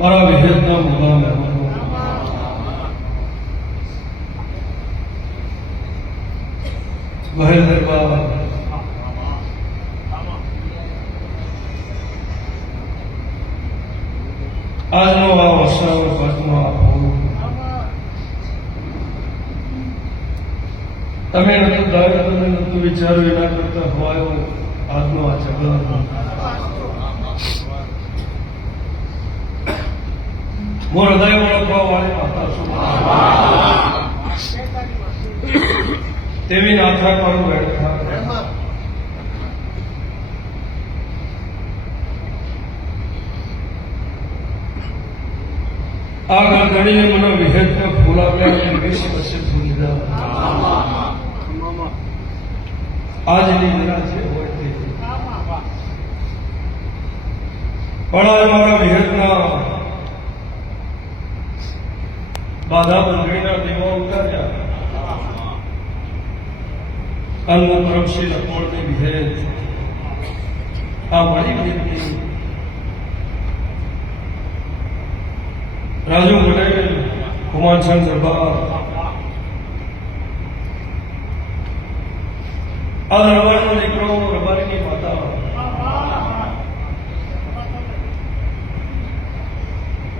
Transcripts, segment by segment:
મારા વિહેતના મોગા મહેમાનો, ગહેર દરબાર, આજનો આ અવસર પદમાં આપો. તમે નતું ધાર્યું, તમે નતું વિચાર્યું, એના કરતા હોય આજનો આ ઝઘડા. હું હૃદય ઓળખવા વાળી માતા છું, તેવી નાથા કરું બેઠા. આ ગણગણીએ મને વિહેતને ફૂલાવ્યા, વિશ વસે ભૂલી આજની વિના જે હોય તે. પણ આ મારા વિહેતના બાધા બંધણીના દેવા ઉતાર્યા. અન્ન પરમશી લખોળની વિહેત આ મળી વિહેતની રાજુ પટેલ કુમારસંગ દરબાર. આ દરબારનો દીકરો રબારીની માતા,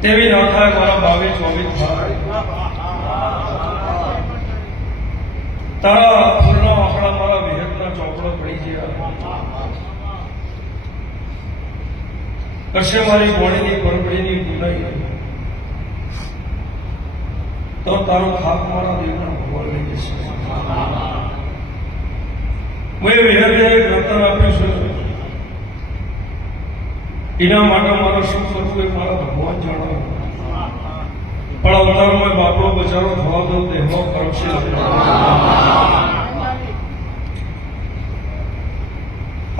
તેવી ના થાય મારા 22-24 થાય. તારા ફૂલના આંકડા મારા વિહેતના ચોપડા પડી ગયા. કરશે મારી ગોળીની પરબડીની ગુનાઈ, તો તારો ખાપ મારા દેવના ભગવાન લઈ જશે. મેં વિહેતે રતન આપ્યું છે, એના માટે મારે શું કરવું એ મારા ભગવાન જાણો. પણ અવતારમાં બાપડો બચારો થવા દો, દેહો કરશે.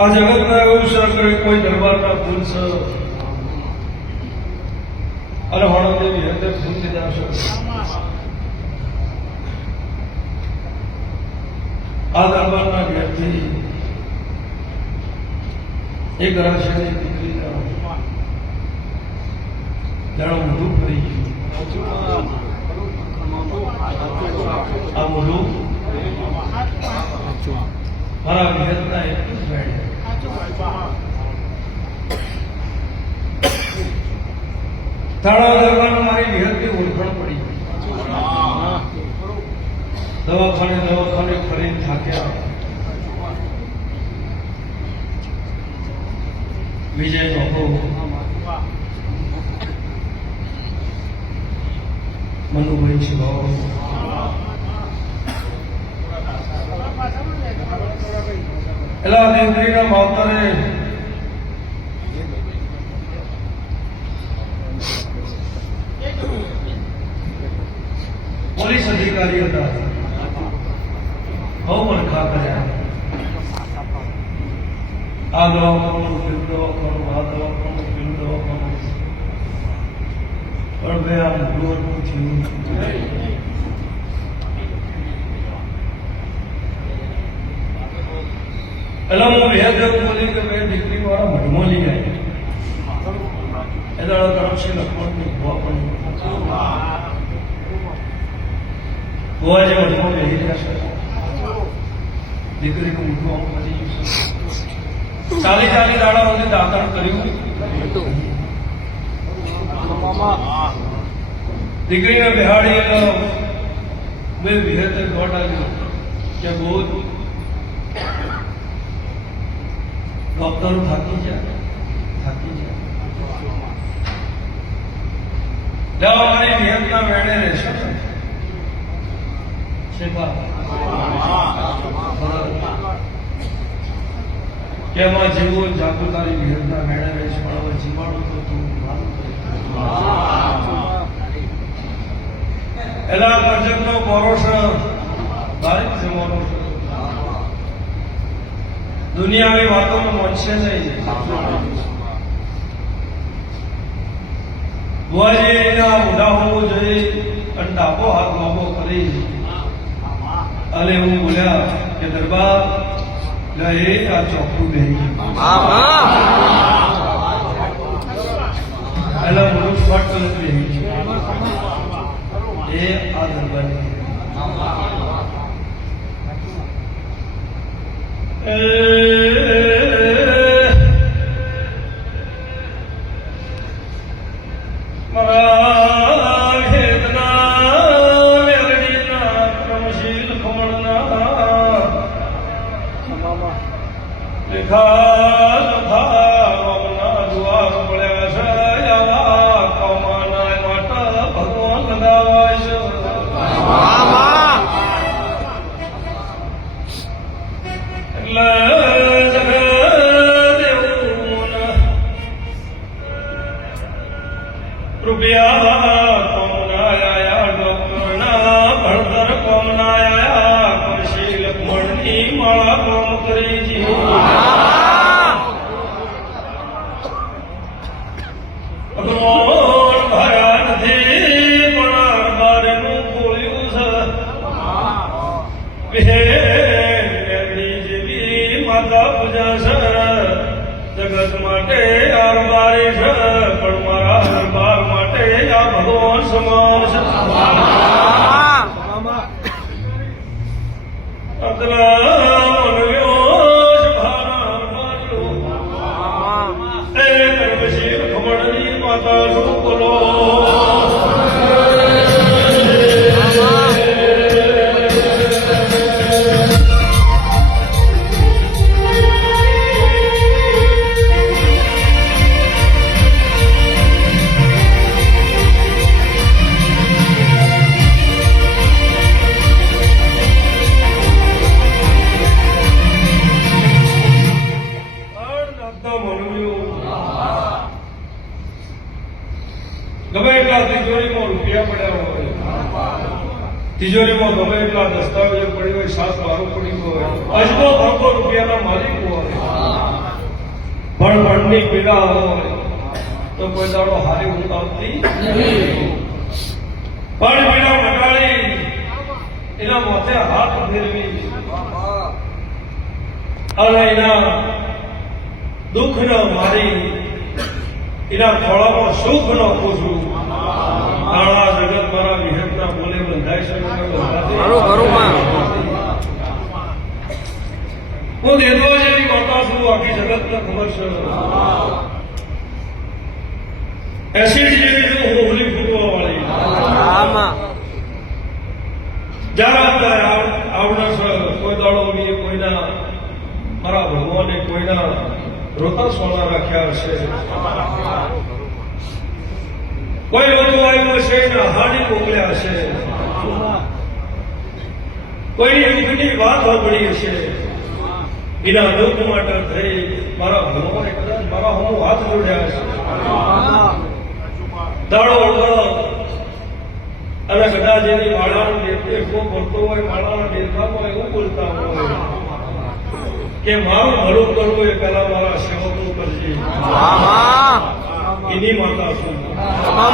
આ જગતના એવું છે કે કોઈ દરબારના ફૂલ છે અને હણદેવી હૃદય ફૂલ લીધા છે. આ દરબારના ઘેરથી એક રાશિની દીકરીના જાણો મોઢું ફરી ગયું. આ મોઢું મારા વિહેતના એટલું જ બેઠે. થાળા દરબારમાં મારી વિહેતની ઓળખાણ પડી. દવાખાને ફરીને થાક્યા. વિજય બાપુ મનુભાઈ છે, એલા દીકરીના માવતરે પોલીસ અધિકારી હતા. બહુ મરખા કર્યા. આ દવાખાનું, પેલું દવાખાનું, આ દવાખાનું, પેલું દવાખાનું. પણ ભાઈ આ મોઢું થયું. એટલે હું વિહેત એવું બોલી કે ભાઈ દીકરી વાળા મઢમાં લઈ આવી. એ દાડા તરફથી લખવાની ભૂવા પણ ભૂવા જે મઢમાં બેસી રહ્યા છે. દીકરીનું મોઢું આમ બની ગયું છે. 40 દાડા સુધી દાતણ કર્યું. દીકરીને બિહાડી મેં વિહેતે દોડ આવ્યું કે બહુ ડોક્ટરો થાકી જાય. અમારી વિહેતના વેડે રહેશે કે એમાં જીવો જાગો તારી વિહેતના વેડે રહેશે. પણ હવે જીવાડું તો તું એલા કરજતનો ભરોસો બારીક જમવાનો છે. દુનિયાવી વાતોમાં મનશે નહીં. ભુવાજીના મોઢા હોવું જોઈએ અને ડાબો હાથ લાંબો કરી અને એવું બોલ્યા કે દરબાર લે આ ચોખ્ખું બેહી ગયું. એટલે મોટું ફટ નથી એ આ દરબારની જગત માટે આરબારી છે પણ મારા દરબાર માટે આ ભગવાન સમાન છે માતા શું બોલો ગમે એટલા તિજોરીમાં રૂપિયા પડ્યા હોય, તિજોરીમાં ગમે એટલા દસ્તાવેજો પડી હોય, સાત બારો પડી હોય, અજબો ભાગો રૂપિયાના માલિક હોય, પણ ભણની પીડા હોય તો કોઈ દાડો હારી ઊંઘ આવતી નથી. પણ પીડા મટાડી એના માથે હાથ ફેરવી અને એના દુઃખ ન મારી એના ખોળામાં સુખ ન પૂછવું. તાળા જગત મારા વિહતના બોલે બંધાય છે. હું દેતો જેવી માતા છું, આખી જગતને ખબર છે. એસિડ જેવી છું હું, હોલી ફૂટવા વાળી. જયારે આવડે છે કોઈ દાડો કોઈના મારા ભગવાને કોઈના રોતા સોના રાખ્યા હશે, કોઈ લોકો આવ્યો હશે એના હાડી મોકલ્યા હશે, કોઈની દુઃખની વાત સાંભળી હશે, એના દુઃખ માટે થઈ મારા ભગવાને કદાચ મારા હું હાથ જોડ્યા હશે. દાડો અડધો અને કદાચ એની માળાનો દેખો પડતો હોય, માળાના દેખામાં એવું બોલતા હોય કે મારું ભલું કરવું એ પેલા મારા સેવકનું કરજે. એની માતા શું? મા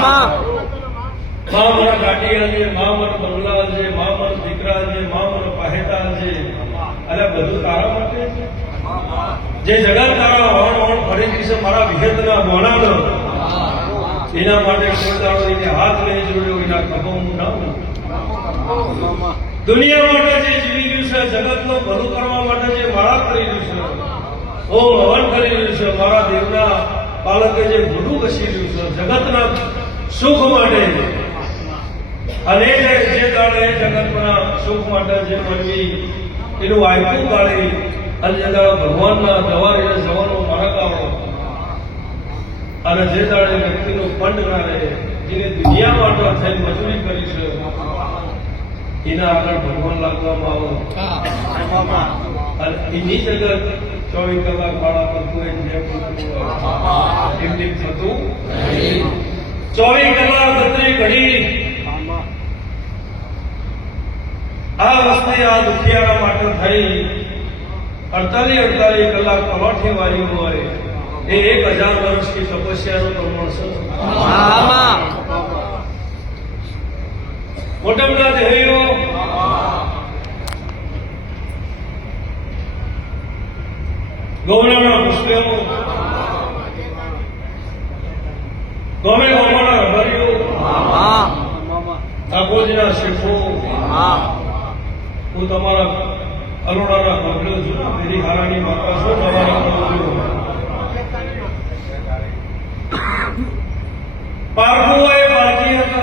મારા ગાંઠિયા છે, મા મને બંગલા છે, મા મને દીકરા છે, મા મને પાહેતા છે. અરે બધું તારા માટે જે જગત તારા વણ વણ ફરી છે મારા વિહતના મોણાનો, એના માટે કોઈ દાડો એને હાથ નહીં જોડ્યો, એના ખભો હું ના. દુનિયા માટે જે જીવી ગયું છે, જગતનો ભલું કરવા માટે જે માળા કરી રહ્યું છે, ઓમ હવન કરી રહ્યું છે, મારા દેવના પાલકે જે ભૂલું કસી રહ્યું છે જગતના સુખ માટે, અને જે દાડે જગતના સુખ માટે જે માનવી એનું આયકું કાઢી અને જે દાડે ભગવાનના દવારે જવાનો માર્ગ આવો, અને જે દાડે વ્યક્તિનું ફંડ ના રહે, જેને દુનિયા માટે થઈને મજૂરી કરી છે, એના આગળ ભગવાન લાગવામાં આવો. અને એની જગત 24 કલાક વાળા પર કોઈ એમ થતું 24 કલાક બધી ઘડી આ વસ્તી આ દુખિયારા માટે થઈ 48 કલાક પલોઠી વાળી હોય એ 1000 વર્ષની તપસ્યાનું પ્રમાણ છે. મોટા મોટા દેહીઓ ગૌરવના પુષ્પો ગમે ભોજના શેઠો હું તમારા અલોડાના પગલો છું ને મેરી હારાની માતા છું તમારા પગલો પારખું હોય બાજી હતો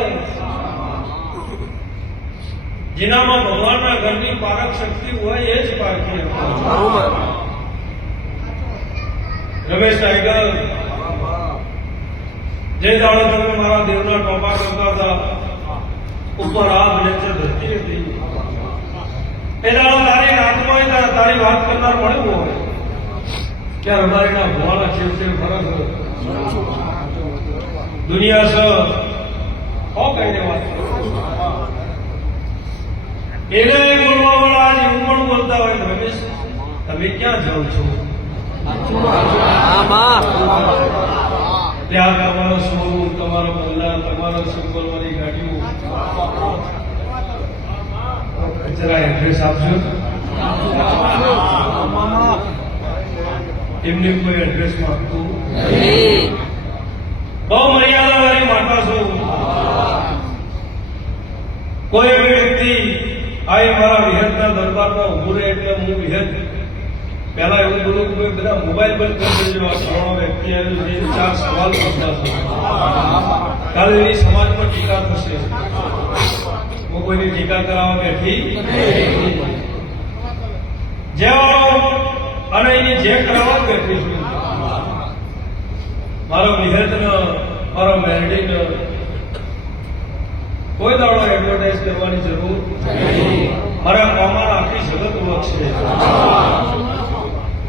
જેનામાં ભગવાનના ઘરની પારખ શક્તિ હોય એ જ પારખી હતો રમેશ ટાઈગર જે દાડો તમે મારા દેવના ટોપા કરતા હતા ઉપર આગ નીચે ધરતી હતી એ દાડો તારી રાતમાં તારી વાત કરનાર મળ્યું હોય ત્યારે અમારીના ભોળાના છેવટે ફરક દુનિયા સ હો કહીને વાત એને બોલવા વાળા આજે હું પણ બોલતા હોય રમેશ તમે ક્યાં જાઓ છો ત્યાં તમારો શોરૂમ તમારો બંગલા તમારો સિમ્બોલવાળી ગાડીઓ જરા એડ્રેસ આપજો એમને કોઈ એડ્રેસ માંગતું બહુ મર્યાદાવાળી માતા છું કોઈ વ્યક્તિ આ મારા વિહતના દરબારમાં ઉભું રહે એટલે હું વિહત પહેલા એવું બોલું કે બધા મોબાઈલ બંધ કરી દેજો આ ત્રણ વ્યક્તિ આવ્યું છે 4 સવાલ પૂછતા છે કાલે એની સમાજમાં ટીકા થશે હું કોઈની ટીકા કરાવવા બેઠી જેવાળો અને એની જે કરાવવા બેઠી છું મારો વિહતનો મારો મેરડીનો કોઈ દાડો એડવર્ટાઇઝ કરવાની જરૂર મારા કામમાં આખી જગત ઓળખશે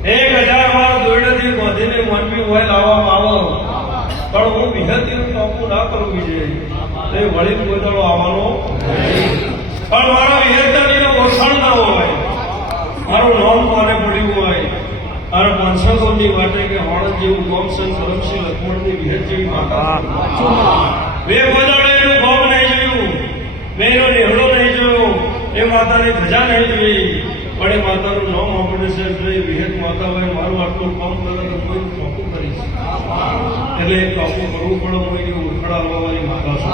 1000 વાર દોરડાથી બાંધીને મોનવી હોય લાવવામાં આવો પણ હું વિહતીનું ટોપું ના કરું વિજય તો એ વળી કોઈ દાડો આવવાનો પણ મારા વિહતાની ઓળખાણ ના હોય મારું નામ કોને પડ્યું હોય અને 500 ની વાટે કે હોળદ જેવું ગોમ સંત રમશી લક્ષ્મણની વિહત જેવી માતા બે બધાડે એનું ગોમ નહીં જોયું મેં એનો નેહડો નહીં જોયો એ માતાની ધજા નહીં જોઈ પણ એ માતાનું નામ આપણે છે જોઈ વિહત માતા હોય મારું આટલું કામ કરે તો કોઈ ટોપું કરીશ એટલે એ ટોપું કરવું પડે હું એની ઓળખાણ આવવાની માતા છું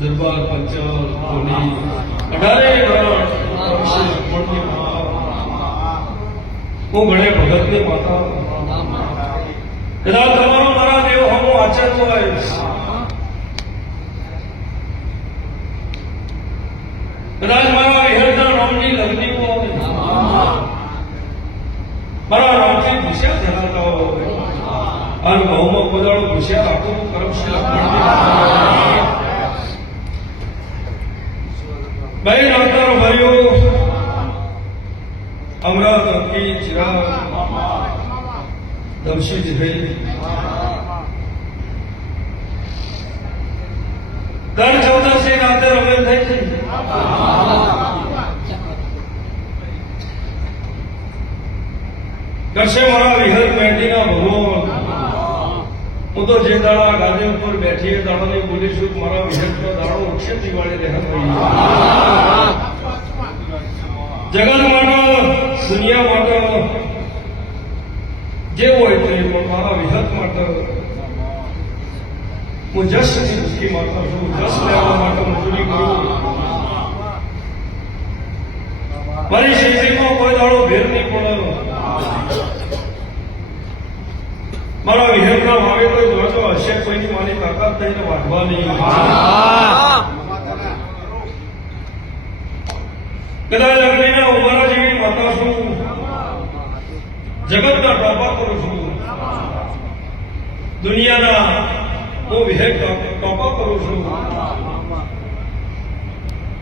દરબાર પંચાલ ધોની 18 હું ગણે ભગતની માતા કદાચ તમારો મારા દેવ હમો આચર હોય કદાચ મારા વિહરના નામની લગ્ની હોય મારા નામથી ભૂસ્યા ધરાવતા હોય અને બહુમાં કોદાળો ભૂસ્યા રાખું કરમશીલ ભાઈ રાતારો ભર્યો અમરાવત અકી ચિરાગ દમશીદ થઈ દર 14 રાતે રમેલ થઈ છે કરશે મારા વિહર પેટીના ભગવાન હું તો જે દાડા ગાદી ઉપર બેઠી એ દાડાની બોલીશું મારા વિહરનો દાડો ઉઠશે દિવાળી રહે જગત માટે દુનિયા માટે જે હોય તે પણ મારા વિહત માટે હું જસની મુક્તિ માંગતો છું જસ લેવા માટે મજૂરી કરું મારી શેરીમાં કોઈ દાડો ભેર નહીં પડે મારા વિહરના ભાવે કોઈ જોતો હશે કોઈની મારી તાકાત થઈને વાઢવા નહીં કદાચ અગ્નિના ઉભારા જેવી માતા છું જગતના ટોપા કરું છું દુનિયાના હું વિહેક ટોપા કરું છું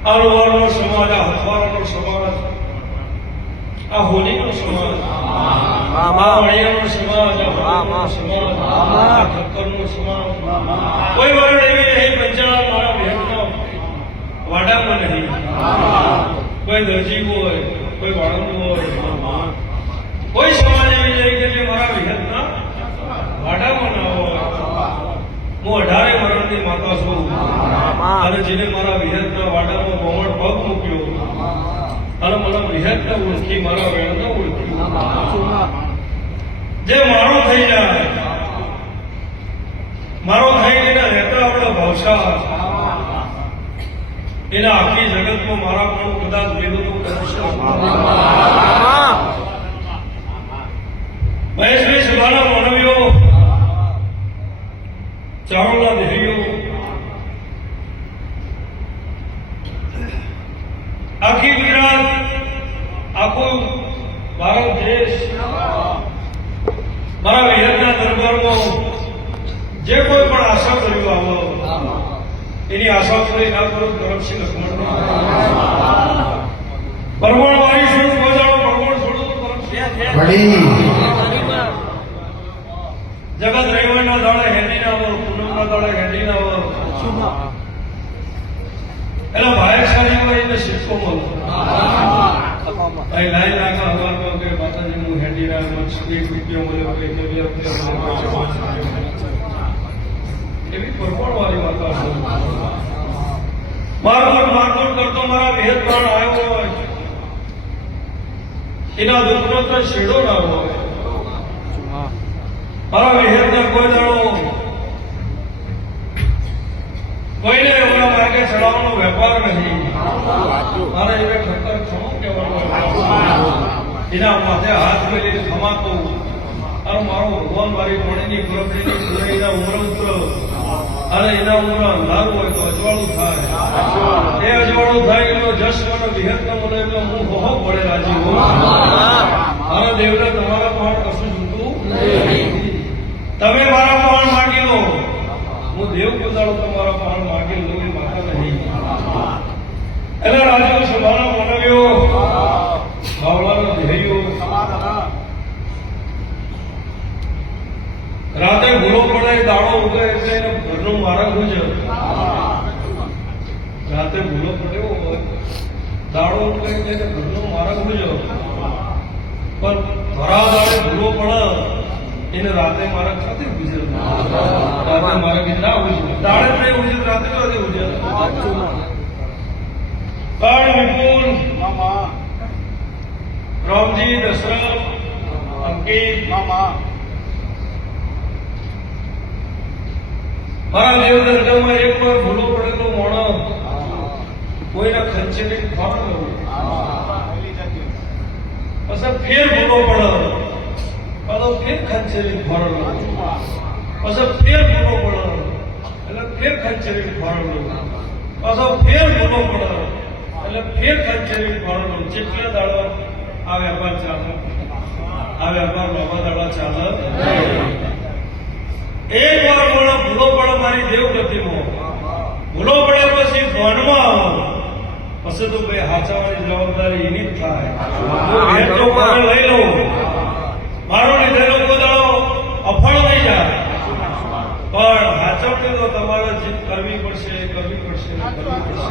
આ લોહારનો સમાજ આ હથવારાનો સમાજ આ હોલીનો સમાજ આ વણિયાનો સમાજ આ સમાજ આ ઠક્કરનો સમાજ કોઈ વરણ એવી નહીં પંચાળા મારા વિહેકનો વાડામાં નહીં કોઈ દરજી હોય કોઈ વાળંદ હોય કોઈ સમાજ એવી નહીં કે જે મારા વિહતના વાડામાં ના હોય હું 18 વર્ષની માતા છું અને જેને મારા વિહતના વાડામાં બમણ પગ મૂક્યો અને મને વિહતને ઓળખી મારા વેણને ઓળખ્યું જે મારો થઈ જાય મારો થઈને રહેતા આપણા ભાવશા એના આખી જગતમાં મારા પણ કદાચ વિરોધો કરશે મહેશભાઈ સભાના માનવીઓ ચાવડા દેહીઓ આખી ગુજરાત આખો ભારત દેશ મારા વિહતના દરબારમાં જે કોઈ પણ આશા કર્યું આવો એની આશા પૂરી ના કરો ધરમસિંહ લક્ષ્મણ પરમણ વાળી શું બજાડો પરમણ છોડો જગત રવિવારના દાડે હેડી ના આવો પૂનમના દાડે હેડી ના આવો એના ભાઈ સારી હોય એને સિક્કો મળે અહીં લાઈન લાગવા હવા કે માતાજી હું હેડી ના ₹1 મળ્યો કે એવી પરમણ વાળી માતા છે મારકોટ કરતો મારા વિહત પ્રાણ આવ્યો હોય એના દુઃખનો તો છેડો ના હોય મારા વિહતને કોઈ દાડો કોઈને એમના માર્ગે ચડાવવાનો વેપાર નથી મારે એને ઠક્કર ખમો કહેવાનો એના માથે હાથ મેળીને ખમાતો અને મારો ભગવાન મારી પાણીની ગુરબડીની એના ઉમર ઉતરો અને એના ઉમર અંધારું હોય તો અજવાળું થાય એ અજવાળું થાય એનો જશ મને વિહત ન મળે એટલે હું બહુ પડે રાજી હોઉં અને દેવને તમારા પહાડ કશું જૂતું તમે મારા પહાડ માગી લો હું દેવ ગુજારો તમારા પહાડ માગી લો એ માગતા નહીં એટલે રાજ્યો સભાના માનવીઓ ભાવલાનો ધ્યેયો રાતે ભૂલો પડે દાડો ઉગે એટલે એને ઘરનું માર્ગ હોય રાતે ભૂલો પડ્યો હોય દાડો ઉગે એટલે એને ઘરનું માર્ગ હોય પણ ધરા દાડે ભૂલો પડે એને રાતે માર્ગ સાથે ગુજર રાતે માર્ગ ના હોય દાડે નહીં હોય રાતે રાતે હોય કાળ વિપુલ રામજી દશરથ અંકિત મારા દેવ દરગાહમાં એક વાર ભૂલો પડેલો માણસ કોઈના ખંચેલી ફાળ લઉં પછી ફેર ભૂલો પડે પાછો ફેર ખંચેલી ફાળ લઉં પછી ફેર ભૂલો પડે એટલે ફેર ખંચેલી ફાળ લઉં પાછો ફેર ભૂલો પડે એટલે ફેર ખંચેલી ફાળ લઉં જેટલા દાડો આ વેપાર ચાલે આ વેપાર બાબા દાડા ચાલે એક વાર મને ભૂલો પડે મારી દેવગતિમાં ભૂલો પડે પછી ધ્યાનમાં આવો પછી તો ભાઈ હાચવવાની જવાબદારી એની જ થાય. હું ભેટ તો કોને લઈ લઉં, મારો લીધેલો કોઈ દાડો અફળ નહીં જાય, પણ હાચવણી તો તમારે જીત કરવી પડશે, કરવી પડશે, કરવી પડશે.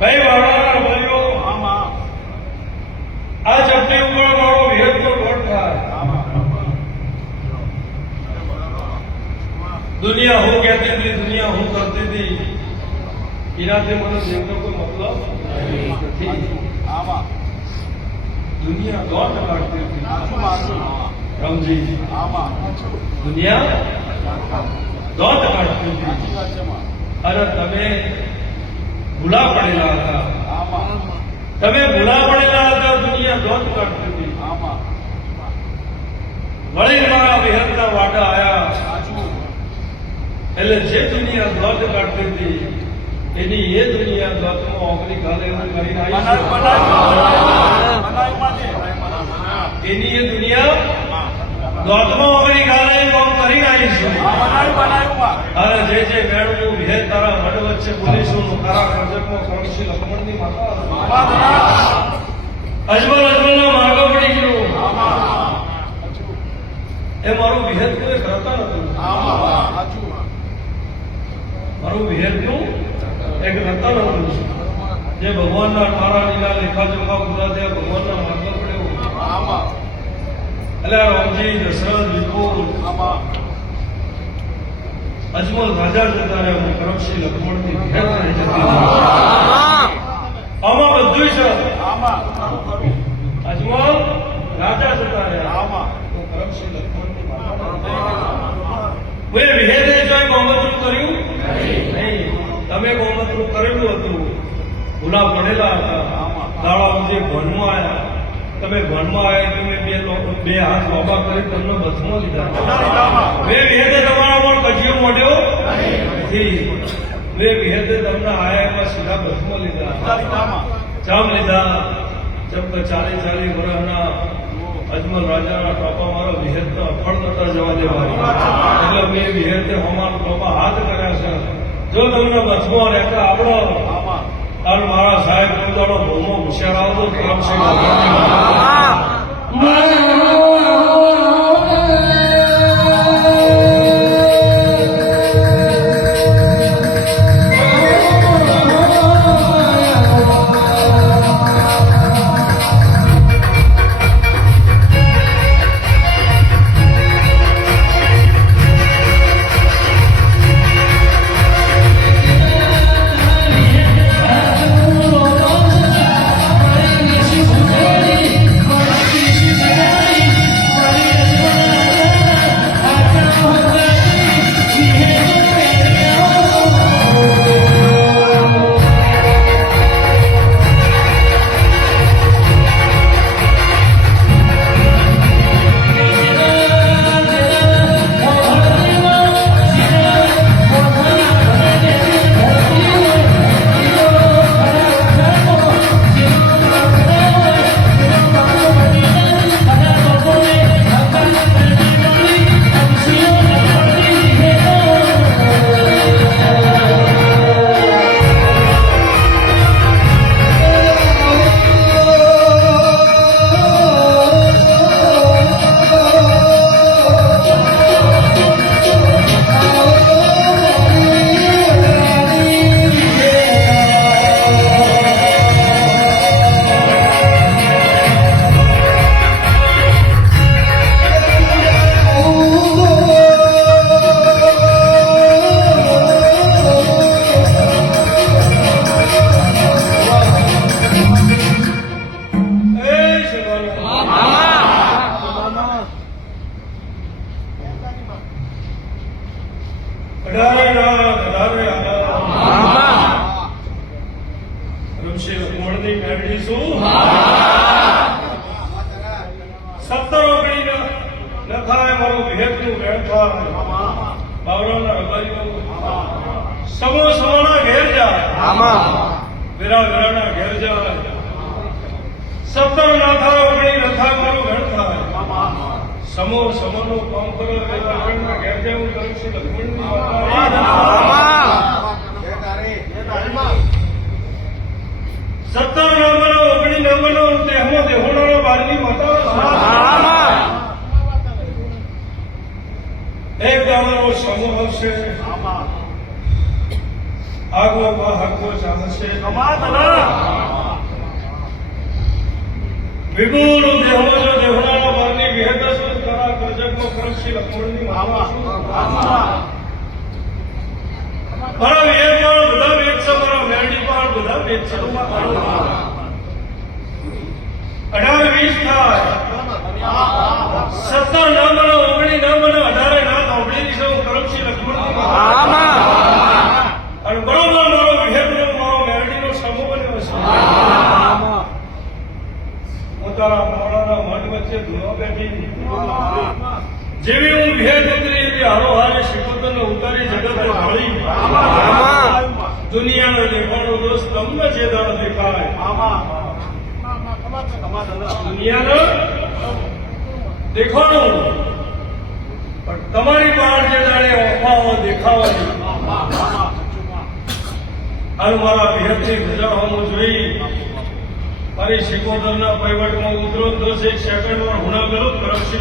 ભાઈ મારા ભાઈઓ, આ ચપટી ઉપર મારો ભેદ તો દોઢ થાય. દુનિયા હું કહેતી હતી, દુનિયા હું કરતી હતી, એનાથી મને જીવનો કોઈ મતલબ નથી. દુનિયા દોટ કાઢતી હતી રમજી, દુનિયા દોટ કાઢતી હતી અને તમે ભૂલા પડેલા હતા. તમે ભૂલા પડેલા હતા, દુનિયા દોટ કાઢતી હતી. વળી મારા વિહતના વાડા આયા એટલે જે દુનિયા દોટ કાઢતી હતી એની એ દુનિયા દોટમાં ઓગળી ગાલે એવું કરીને એની એ દુનિયા દોટમાં ઓગળી ગાલે કામ કરીને આવીશું. અરે જે જે મેળવું ભેદ તારા મઢ વચ્ચે બોલીશું, તારા પ્રોજેક્ટમાં કરમશી લખમણની માતા અજમલ અજમલનો માર્ગો પડી ગયો. એ મારું વિહેદ કોઈ કરતા નતું, મારું વિહેદનું એક રતન હતું જે ભગવાનના મારા લીલા લેખાજોખા પૂરા થયા, ભગવાનના માર્ગ પડ્યો. એટલે રામજી, દશરથ, વિપુલ, અજમલ રાજા જતા રહ્યા, હું કરમશી લક્ષ્મણની ભેટ રહી જતી. આમાં બધું છે. અજમલ રાજા જતા રહ્યા, હું કરમશી લક્ષ્મણની કોઈ વિહેદે જોઈ ગોમતરૂપ કર્યું નહીં. તમે ગોમતરૂપ કરેલું હતું, ભૂલા પડેલા હતા. દાડા જે ભણમાં આવ્યા, તમે ભણમાં આવ્યા, તમે બે હાથ લોબા કરી તમને બસમાં લીધા. બે વિહેદે તમારા પણ કજિયો મોઢ્યો નથી. બે વિહેદે તમને આયા એમાં સીધા બસમાં લીધા. જામ લીધા. જેમ કે 40 વર્ષના અજમલ રાજાના ટોપા મારો વિહેદનો અફળ નતા જવા દેવા, એટલે મેં વિહેદે હોમાનો ટોપા હાથ કર્યા છે. જો તમને બસમાં રહેતા આવડો અને મારા સાહેબ કોઈ દાડો બહુમાં હોશિયાર આવતો કામ છે. સમો સમોનું કામ કરો ઘેર જવું કરું છું લક્ષ્મણની 17 ના બનો 19 ના બનો દેહમાં દેહોણાનો બારની માતા એક દાડાનો સમૂહ આવશે આગો હાકો ચાલશે વિગુણ દેહમાં જો દેહોણાનો બારની વિહેતા શું કરા કરજકનો કરમશી લખમણની માતા મારા વેદ પણ બધા વેદ છે મારા મેરડી પણ બધા વેદ છે 18-20 થાય 17 ના બનો 19 ના બનો 18 ના ઓગણી છે હું કરમશી લખમણની અને બરોબર મારો વિહેતનો મારો મેરડીનો સમૂહ બન્યો છે હું તારા મોડાના મન વચ્ચે ધૂળો બેઠી જેવી હું ભેદ ઉતરી એવી હારો હારે શિકોતરને ઉતારી જગતને ઢાળી દુનિયાનો દેખાડો દોસ્ત તમને જે દાડો દેખાય દુનિયાનો દેખાડો પણ તમારી બહાર જે દાડે અફવાઓ દેખાવાની અને મારા ભેદની ગુજારો હું જોઈ મારી શિકોતરના પૈવટમાં ઉતરો 10 સેકન્ડમાં હુણા ગયો કરમશી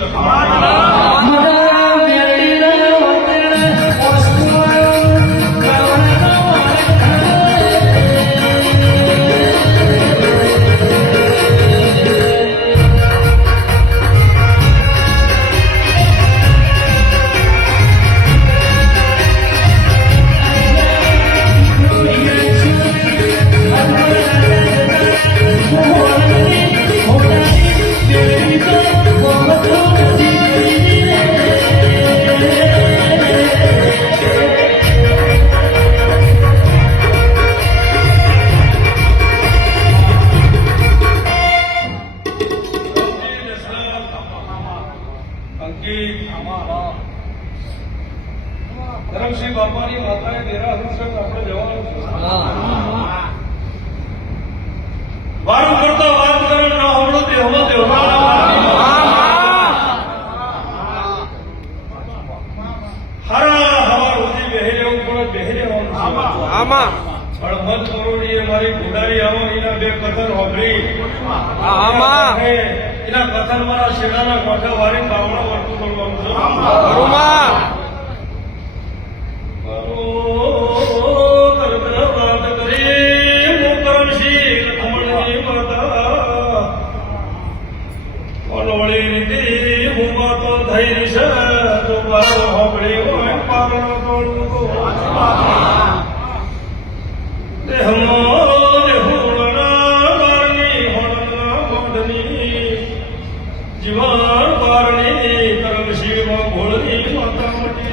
ધરમસિંહ બાપાની માતાએ ડેરા હનુસંગ આપણે જવાનું છે વારું કરતા વાત કરો ના હમણો દેહમાં હારા હવા રોજી બેહી રહેવું પણ બેહી રહેવાનું પણ મત કરોડીએ મારી ઘોડારી આવવાની એના બે કથન હોભળી એના કથન મારા શેડાના કોઠા વારી બાવણા વર્તું કરવાનું છે વાત કરી હું કરમશી લખમણની માતા ઓલવળી રીતે હું વાતો થઈ છે તો વાતો હોબળી હોય પારણો તોડું દેહમાં દેહુણના બારની હોણના મોઢની જીવન બારની કરમશીમાં ભોળની માતા મટી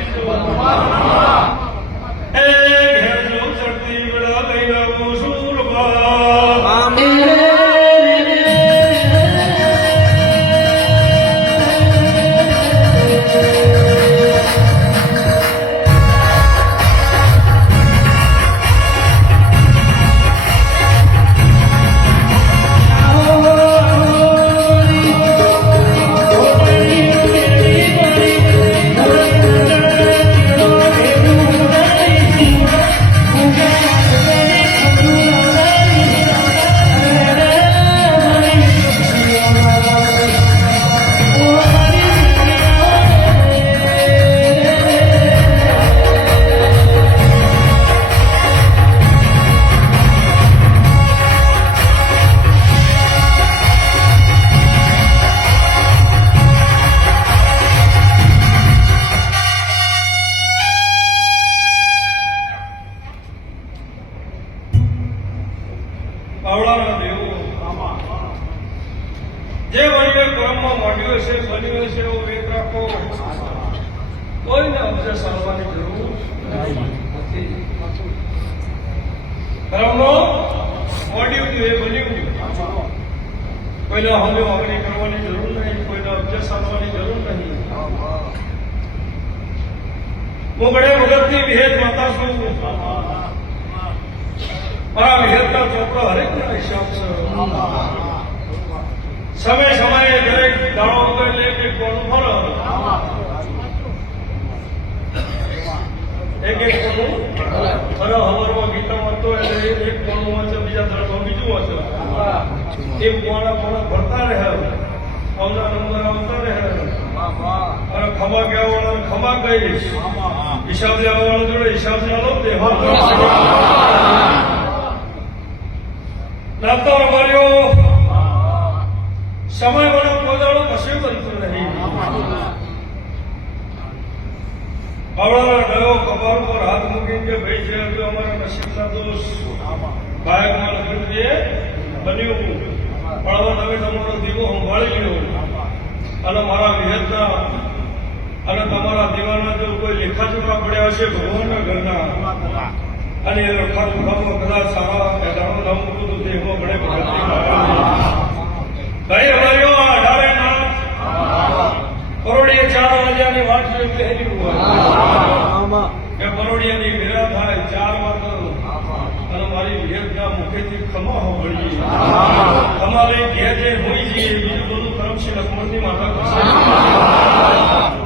પાવડાના દેવો જે વડીએ કર્મમાં માંડ્યો છે બન્યો છે એવો વેદ રાખો કોઈને અબજસ આવવાની જરૂર નથી કર્મનો મોડ્યું એ બન્યું કોઈના હમે વાગણી કરવાની જરૂર નહીં કોઈના અબજસ આવવાની જરૂર નહીં હું ગળે ભગતની વિહેદ માતા છું મારા વિહેતના ચોપડા હરેકના હિસાબ છે સમય સમયે દરેક દાડો ઉપર લે કે કોનું ફરો એક કોનું ફરો હવારમાં ગીતા વાંચતો એટલે એક કોનું વાંચે બીજા દાડો બીજું બચ્યું હતું એ પોણા ભરતા રહ્યા આવના નંબર આવતા રહ્યા અને ખમા ગયા વાળા ખમા કહીશ હિસાબ લેવા વાળા જોડે હિસાબ ચાલો તે નાતા રમાર્યો સમય વાળો પોદાળો કશું બનતું નહીં આવડાના ગયો કપાળ પર હાથ મૂકીને કે ભાઈ છે અમારા નસીબના દોષ બાયકમાં લગ્ન બન્યું પણ હવે તમે તમારો દીવો સંભાળી લ્યો અને મારા વિહેતના અને તમારા દીવાના જો કોઈ લેખાજોખા પડ્યા હશે ભગવાનના ઘરના અને એ લખાજોખામાં કદાચ સારા એડાણો ના મૂકું તો દેહમાં ઘણે ભાઈ અમારીઓ આ 18 ના કરોડીએ 4 વાગ્યાની વાત જોઈ પહેરી હોય કે કરોડિયાની વિરા થાય 4 વાગે અને મારી વિહેતના મુખેથી ખમા હોબળીએ અમારે ઘેર જે હોય છે બીજું બધું કરમ છે લક્ષ્મણની માતા કરશે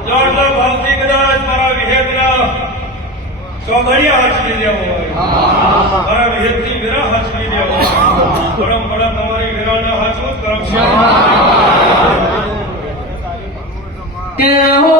જાણતા ભાવથી કદાચ મારા વિહેતના ચોઘડિયા હાચવી દેવા હોય મારા વિહેતની વિરા હાચવી દેવા હોય પરંપરા તમારી વિરાના હાચવું જ કરમ છે કે હો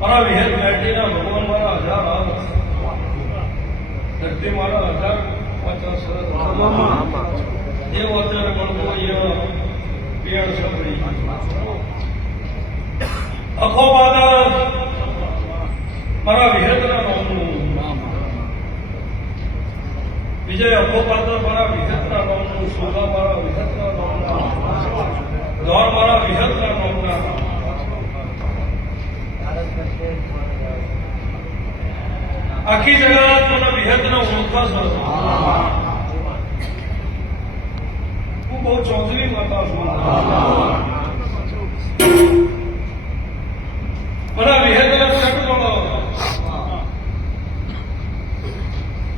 મારા વિહેત બેટીના ભગવાન મારા 1000 આવ ધરતી મારા 1050 એ અત્યારે ગણવો પેણ સપડી અખો બાદા મારા વિહેતના નામનું વિજય અખો બાદા મારા વિહેતના નામનું શોભા મારા વિહેતના નામના દ્વાર મારા વિહેતના નામના આખી જગત મને વિહેતનો ઓળખાશ હતો હું બહુ ચૌધરી માતા છું મને વિહેતના શક મળો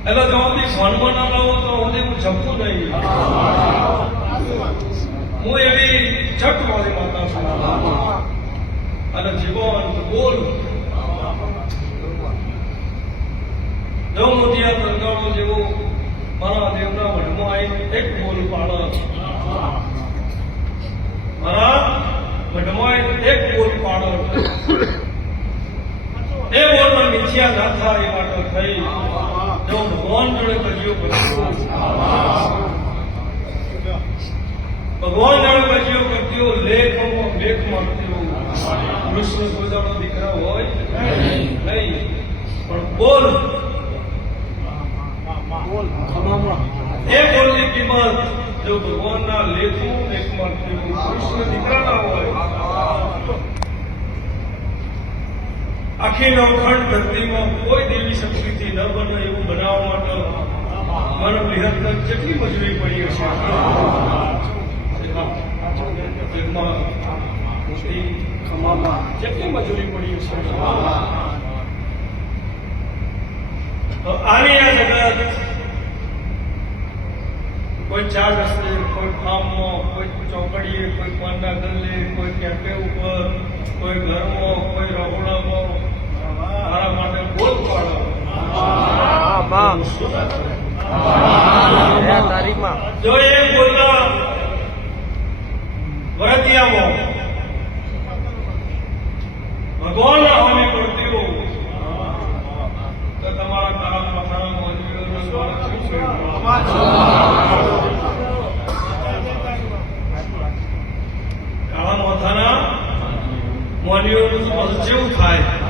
એટલે જવાથી ફોનમાં ના લાવો તો હું જમતું નહીં હું એવી ચટવાળી માતા છું અને જીવન બોલ જો મોતિયા તરગાળો જેવો મારા દેવના વડમાં આવી એક બોલ પાડત મારા વડમાં એક બોલ પાડત એ બોલ પણ મિથ્યા ના થાય એ માટે થઈ જો ભગવાન જોડે કજિયો કર્યો ભગવાન જોડે કજિયો કરતી લેખ માંગતી કૃષ્ણ ગોદાનો દીકરા હોય નહીં પણ બોલ એ બોલની કિંમત જો ભગવાનના લેખો લેખમાંથી કૃષ્ણ દીકરાના હોય આખી નવખંડ ધરતીમાં કોઈ દેવી શક્તિથી ન બને એવું બનાવવા માટે મારા બૃહદ કેટલી મજૂરી પડી હશે કેટલી મજૂરી પડી હશે તો આવી આ જગત કોઈ ચાર રસ્તે, કોઈ ફાર્મમાં, કોઈ ચોકડીએ, કોઈ પાનના ગલ્લે, કોઈ કેફે ઉપર, કોઈ ઘરમાં, કોઈ રહોડામાં મારા માટે બોલ પાડો જો એ બોલના વરતિયામાં ભગવાનના હોમી પડતી હો તો તમારા કાળા મથાના કાળા મથાના મોનીઓનું જેવું થાય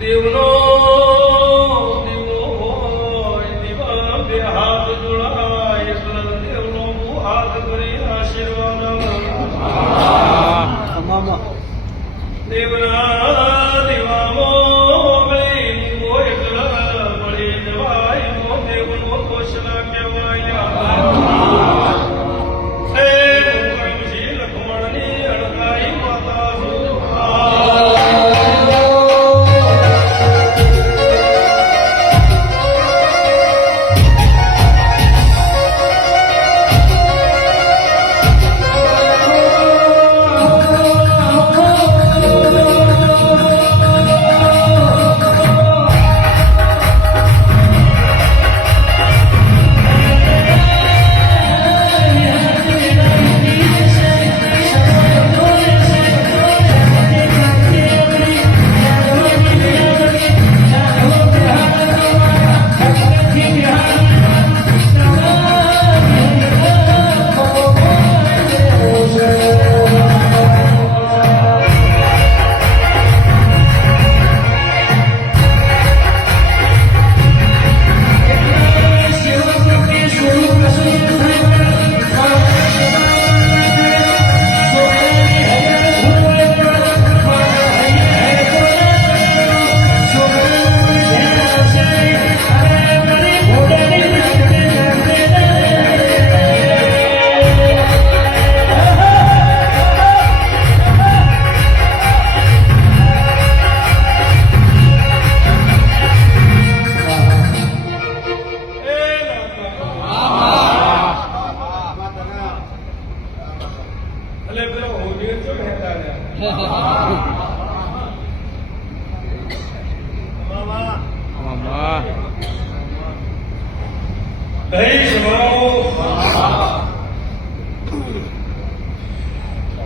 દેવનો દીવો હોય દીવા બે હાથ જોડાય એટલે દેવનો હાથ કરી આશીર્વાદ દેવના દીવામાં મળી એટલે મળી જવાય દેવનો ઘોષણા કહેવાય લક્ષ્મણની અડકાઈ માતા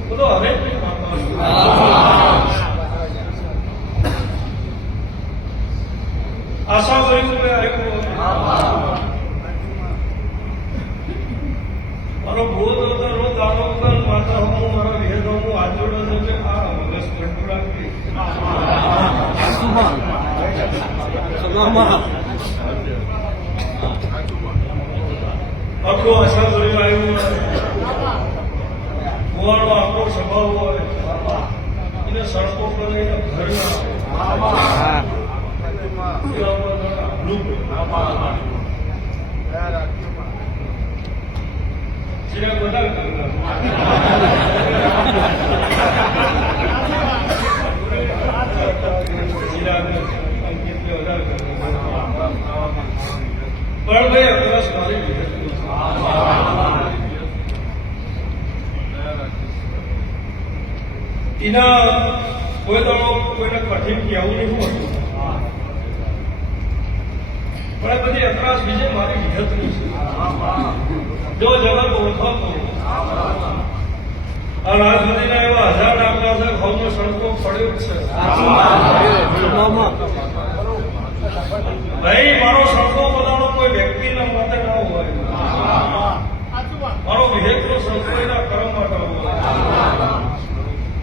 બધો હવે આશા કર્યું કે મારો બોધ હતો દાડો વગર માતા હું મારા વિહેદો હું હાથ જોડો છું કે આ વગસ ઘટું રાખી આપણું આશા કર્યું આવ્યું કુવાડો આપણો સ્વભાવ હોય એને સડકો પર લઈને ઘરના ચિરાગ વધારે ચિરાગ અંકિત વધારે પણ ભાઈ અભ્યાસ મારી એના કોઈ દાડો કોઈને કઠિન કહેવું નહીં હોતું પણ એ બધી અકરાશ બીજે મારી વિહતની છે જો જગત ઓળખાતો આ રાજનીતિના એવા હજાર દાખલા છે ભાવનો સડકો પડ્યો જ છે ભાઈ મારો સડકો બધાનો કોઈ વ્યક્તિના માટે ના હોય મારો વિહેકનો સડકો એના કર્મ માટે હોય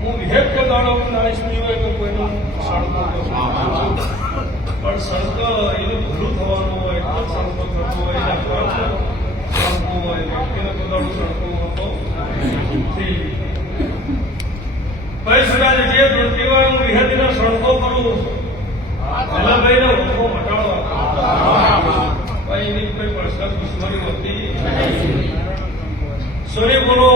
હું વિહેક દાડો નારીશ નહીં હોય તો કોઈનું સડકો પણ સડકો એનું ભૂલું થવાનું હોય એટલો સડકો થતો હોય એના કર્મ સડકો હોય વ્યક્તિને પોતાનો સડકો હોતો ભાઈ સુરાજ જે પીવા હું વિહતીને સણકો કરું પેલા ભાઈને ઊંઘો મટાડો ભાઈ એની કોઈ પર્સનલ દુશ્મની હોતી સોરી બોલો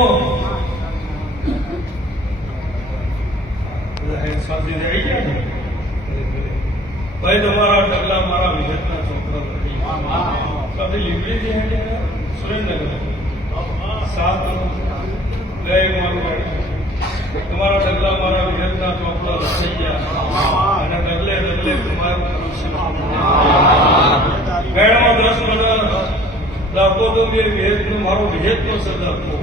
ભાઈ તમારા ડગલા મારા વિહતના છોકરા નથી આપણી લીમડી જે હે સુરેન્દ્રનગર સાત ગઈ મારું તમારા ડગલા મારા વિહતના ચોપડા થઈ ગયા અને ડગલે ડગલે તમારું મેળામાં 10 વર્ષ લાખો તો મેં વિહતનો મારો વિહતનો સદકો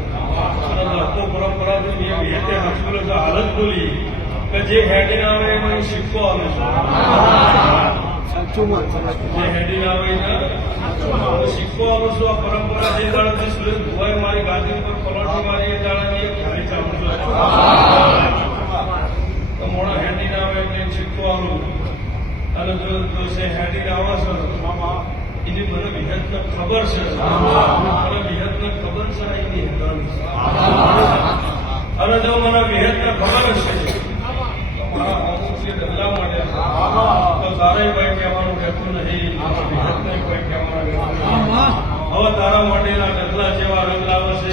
અને લાખો પરંપરાથી મેં વિહતે હાસ્પિટલ હાલત બોલી કે જે હેડિંગ આવે એમાં સિક્કો આવે છે જે હેડિંગ આવે ને સિક્કો આવે છે આ પરંપરા જે દાડાથી સુરેશ ભુવાએ મારી ગાદી ઉપર પલટી મારી એ દાડાની એક ખાલી ચાલુ તો મોડા હેડિંગ આવે એટલે સિક્કો આવું અને જો હેડિંગ આવે છે એની મને વિહતને ખબર છે મને વિહતને ખબર છે એની હેડાણી અને જો મને વિહતને ખબર છે મારા અમુક જે ડગલા માટે તો તારે કોઈ કહેવાનું રહેતું નહીં વિહતને કોઈ કહેવાનું હવે તારા માટેના ડગલા જેવા રંગ લાવે છે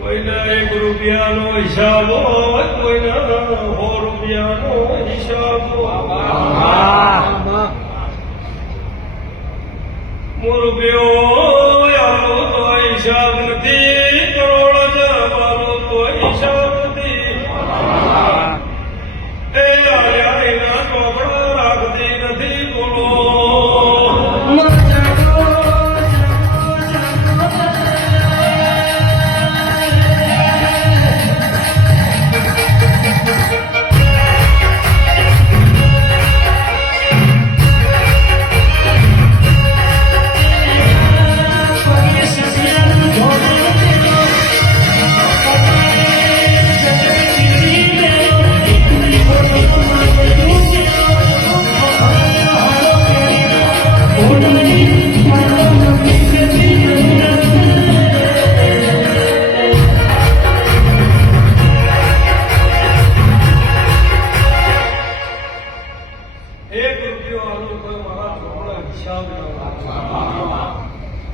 કોઈના 1 રૂપિયાનો હિસાબ હોય કોઈના 100 રૂપિયાનો હિસાબ રૂપિયો આલો તો હિસાબ નથી કરોડ જમાનો તો હિસાબ નથી એ આલ્યા એના ચોપડા રાખતી નથી બોલો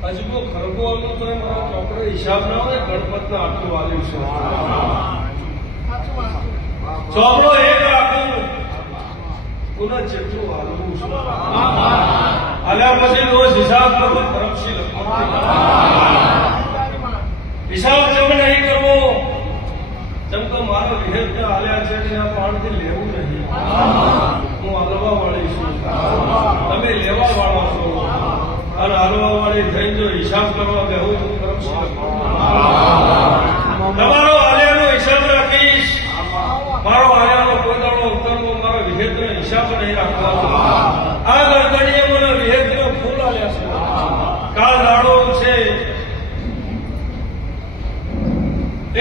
હજુ ખરગો આલો તો મારા ચોપડે હિસાબ ના હોય ગણપતના આટલું વાલ્યું છે ચોપડો એક રાખું પુનઃ જેટલું હાલવું છે આલ્યા પછી રોજ હિસાબ કરવો તરફથી લખો હિસાબ જેમ નહીં કરવો જેમ કે મારા વિહેતને આલ્યા છે એના પાણથી લેવું નહીં હું હાલવા વાળી છું તમે લેવા વાળા છો અને હાલવા વાળી થઈ જો હિસાબ કરવા બેહું તો તરફથી તમારો આલ્યાનો હિસાબ રાખીશ મારો આલ્યાનો પોતાનો ઉત્તરનો મારો વિહેતનો હિસાબ નહીં રાખવાનો આ ગણગણીએ મને વિહેતનો ફૂલ આલ્યા છે કાળ દાડો છે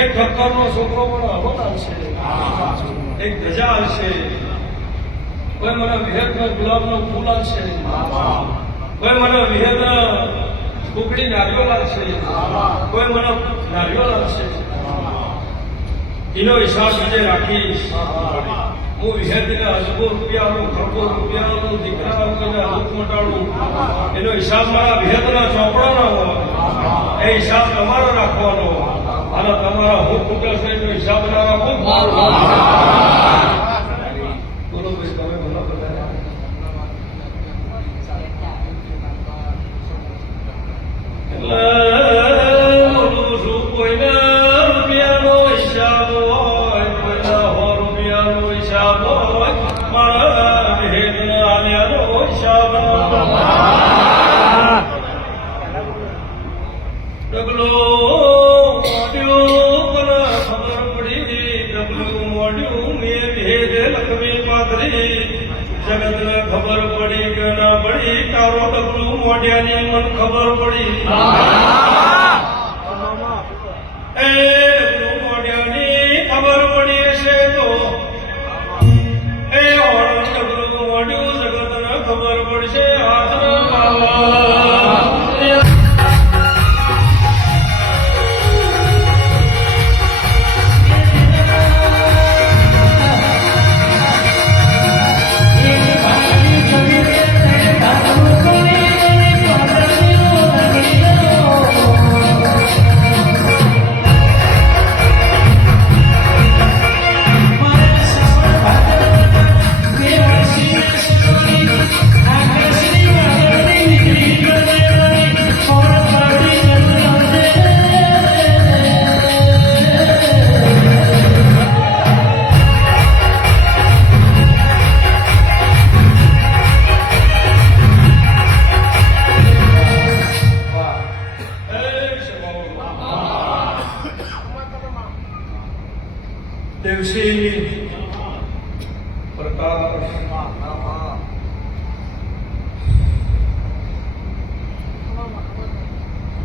એક ઠક્કરનો છોકરો મને હવન આવશે, એક ધજા આવશે, કોઈ મને વિહેતનો ગુલાબનો ફૂલ આવશે, કોઈ મને વિહેતના કુકડી નારિયેળ આવશે, કોઈ મને નારિયેળ આવશે. એનો હિસાબ બીજે રાખીશ. હું વિહેતને અજબો રૂપિયાનું, ખરબો રૂપિયાનું, દીકરાનું દુઃખ મટાડું, એનો હિસાબ મારા વિહેતના ચોપડાનો હોય. એ હિસાબ તમારો રાખવાનો, અને તમારા હું ખૂટે છે એનો હિસાબ ના રાખો. બોલો ભાઈ, તમે બોલો બધા. એટલે બોલું છું, કોઈના રૂપિયાનો હિસાબ હોય, કોઈના 100 રૂપિયાનો હિસાબ હોય, મારા વિહેતના આલ્યાનો હિસાબ ડગલો જગતને ખબર પડી કે ના પડી, તારો ડગલું મોઢિયાની મન ખબર પડી. એ ડગલું મોઢિયાની ખબર પડી હશે તો એ ઓળખ ડગલું મોઢ્યું જગતને ખબર પડશે. હાથના બાવા દેવસી પ્રકાશ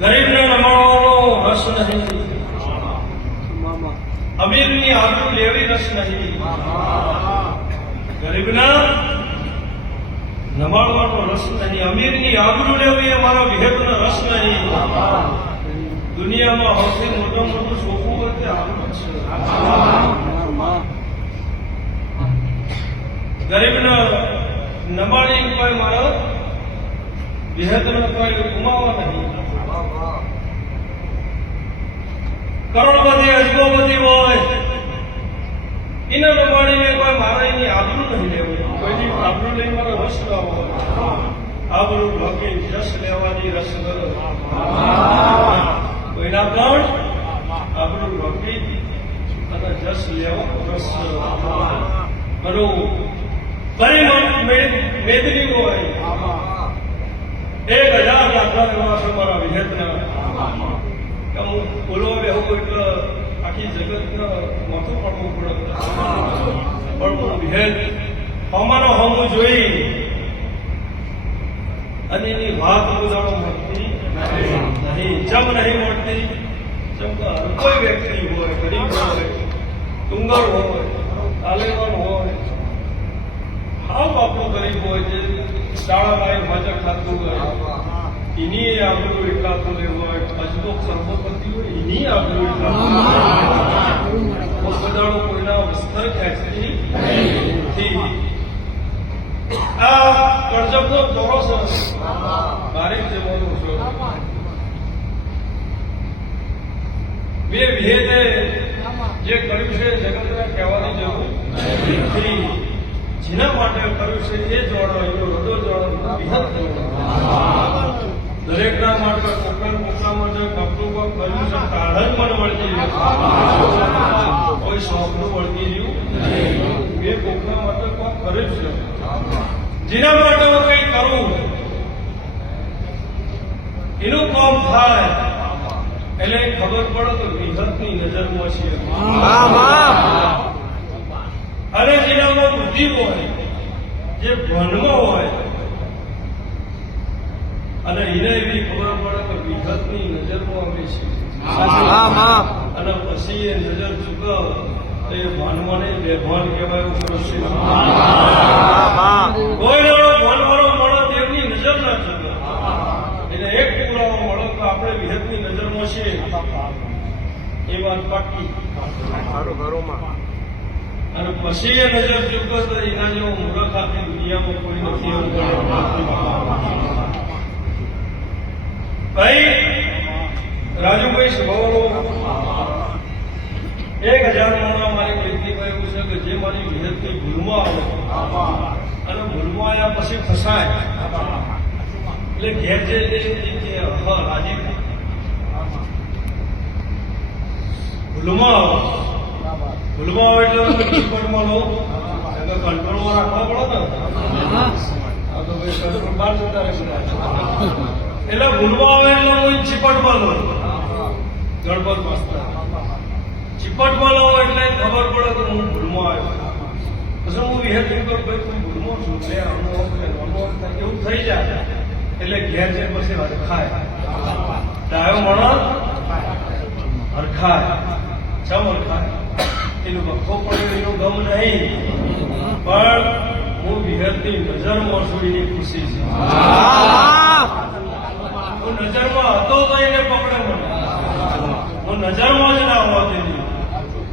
ગરીબને નમાવાનો રસ નહીં, અમીરની આબરૂ લેવી રસ નહીં. ગરીબના નમાડવાનો રસ નહીં, અમીરની આબરૂ લેવી એ મારા વિહેતનો રસ નહીં. દુનિયામાં સૌથી મોટું સોખું હોય તે આબરૂ છે. ગરીબને નમાડી કોઈ મારો વિહેતનો કોઈ ગુમાવવા નહીં. કરોડપતિ અજગોપતિ હોય એને નમાડીને કોઈ મારા એની આબરૂ નહીં લેવું. કોઈની આબરૂ લઈ મારો રસ ન હોય. આબરૂ ઢોકી રસ લેવાની રસ કરો. કોઈના પણ આબરૂ ઢોકી અને જસ લેવો રસ બરોબર. મેદની હોય 1000 દાખલા કરવા છે મારા વિહેતના. હું બોલવા બેહું એટલે આખી જગતને માથું પડવું પડે. પણ હું વિહેત હમાનો હમું જોઈ અને એની વાત ઉદાહરણો મળતી નહીં. જમ નહીં મળતી. જેમ કે કોઈ વ્યક્તિ હોય, ગરીબ હોય, ટુંગર હોય, તાલેબાન હોય, હાવ આપણું ગરીબ હોય, જે શાળામાં મજા ખાતું હોય, એની આબરૂ એટલાતું હોય, અજબો સરબતપતિ હોય, એની આબરૂ એટલાતું બધાડો કોઈના વિસ્તર ખેંચતી નથી. આ કરજબનો દોરો છે, બારીક જેવાનો છે. બે વિહેતે જે કર્યું છે જગતને કહેવાની જરૂર નથી. જેના માટે કર્યું છે એ જોડો, એનો હૃદય જોડો, વિહત દરેકના માટે કોકના માટે કપડું કોક કર્યું છે. તાળન પણ વળતી રહ્યું, કોઈ શોખનું વળતી રહ્યું. બે કોકના માટે કોક કર્યું છે. જેના માટે હું કંઈ કરું એનું કામ થાય એટલે ખબર પડે તો વિહતની નજરમાં છે. અને જેનામાં બુદ્ધિ હોય, જે ભણમાં હોય, અને એને એવી ખબર પડે કે વિહતની નજરમાં આવે છે. અને પછી એ નજર ચૂકે તો એ ભાનમાં નહીં બેભાન કહેવાય એવું કરશે. કોઈ એવો ભાનવાળો માણસ દેવની નજર ના ચૂકે. એને એક પુરાવો મળે તો આપણે વિહતની નજરમાં છીએ એ વાત પાકી. અને પછી એ નજર ચૂકે તો એના જેવો મૂર્ખ આખી દુનિયામાં કોઈ નથી એવું ગણે. ભાઈ રાજુભાઈ સભાવાળો 1000 માણસ મારી વ્યક્તિમાં એવું છે કે જે મારી વિહતની ભૂલમાં આવે અને ભૂલમાં આવ્યા પછી ફસાય એટલે ઘેર જે રાજી ભૂલમાં આવે એટલે ચીપટમાં લો એટલે કંટ્રોલમાં રાખવા પડે ને. આ તો ભાઈ કદમ બહાર જતા રહેશે એટલે ભૂલમાં આવે એટલે હું ચીપટમાં લો ગણપત માસ્તર ચીપટમાં લો એટલે ખબર પડે કે હું ભૂલમાં આવ્યો. પછી હું વિહેત કરું ભાઈ તું ભૂલમાં છું એવું થઈ જાય એટલે ઘેર છે પછી હરખાય ડાયો માણસ હરખાય ચમ હરખાય એનો વખો પડ્યો એનો ગમ નહીં પણ હું વિહતની નજરમાં છું એની ખુશી છે. હું નજરમાં હતો તો એને પકડે મને હું નજરમાં જ ના હોતી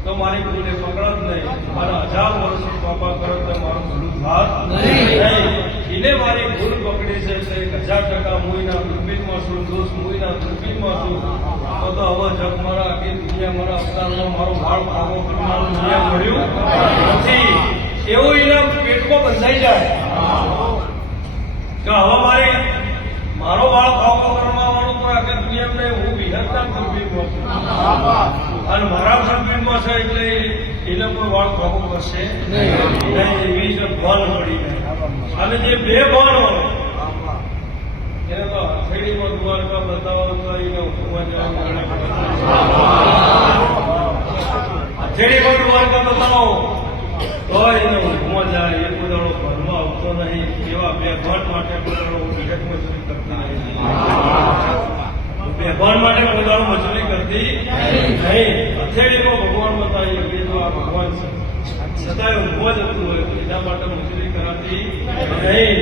તો મારી ભૂલે પકડત નહીં. મારા 1000 વર્ષો પાપા કરો તો મારું ભૂલું થાત નહીં. એને મારી ભૂલ પકડી છે એટલે 1000% મુઈના દુર્બીનમાં છું દોષ મુઈના દુર્બીનમાં છું તો હવે જગ મારા આખી દુનિયા મારા અવતારમાં મારો વાળ ભાગો કરનારું દુનિયા મળ્યું નથી એવું એના પેટમાં બંધાઈ જાય કે હવે મારો વાળ ભાગો કરવા વાળું તો આખી દુનિયા નહીં હું વિહતના દુર્બીનમાં છું અને મારા દુર્બીનમાં છે એટલે એને કોઈ વાળ ભાગો કરશે નહીં. એવી જ ભાન મળી જાય. અને જે બે ભાન હોય એને તો હથેળીમાં દ્વારકા બતાવો તો એને ઉભમાં જવાનું હથેળીમાં દ્વારકા બતાવો તો એને ઉભમાં જાય એ પોતાનો ભરમાં આવતો નહીં. એવા બે ભાન માટે પોતાનો વિહત મજૂરી કરતી નહીં. બેભાન માટે પોતાનો મજૂરી કરતી નહીં. હથેળીમાં ભગવાન બતાવીએ કે તો આ ભગવાન છે છતાંય ઊભો જ હતું હોય એના માટે મજૂરી કરાતી નહીં.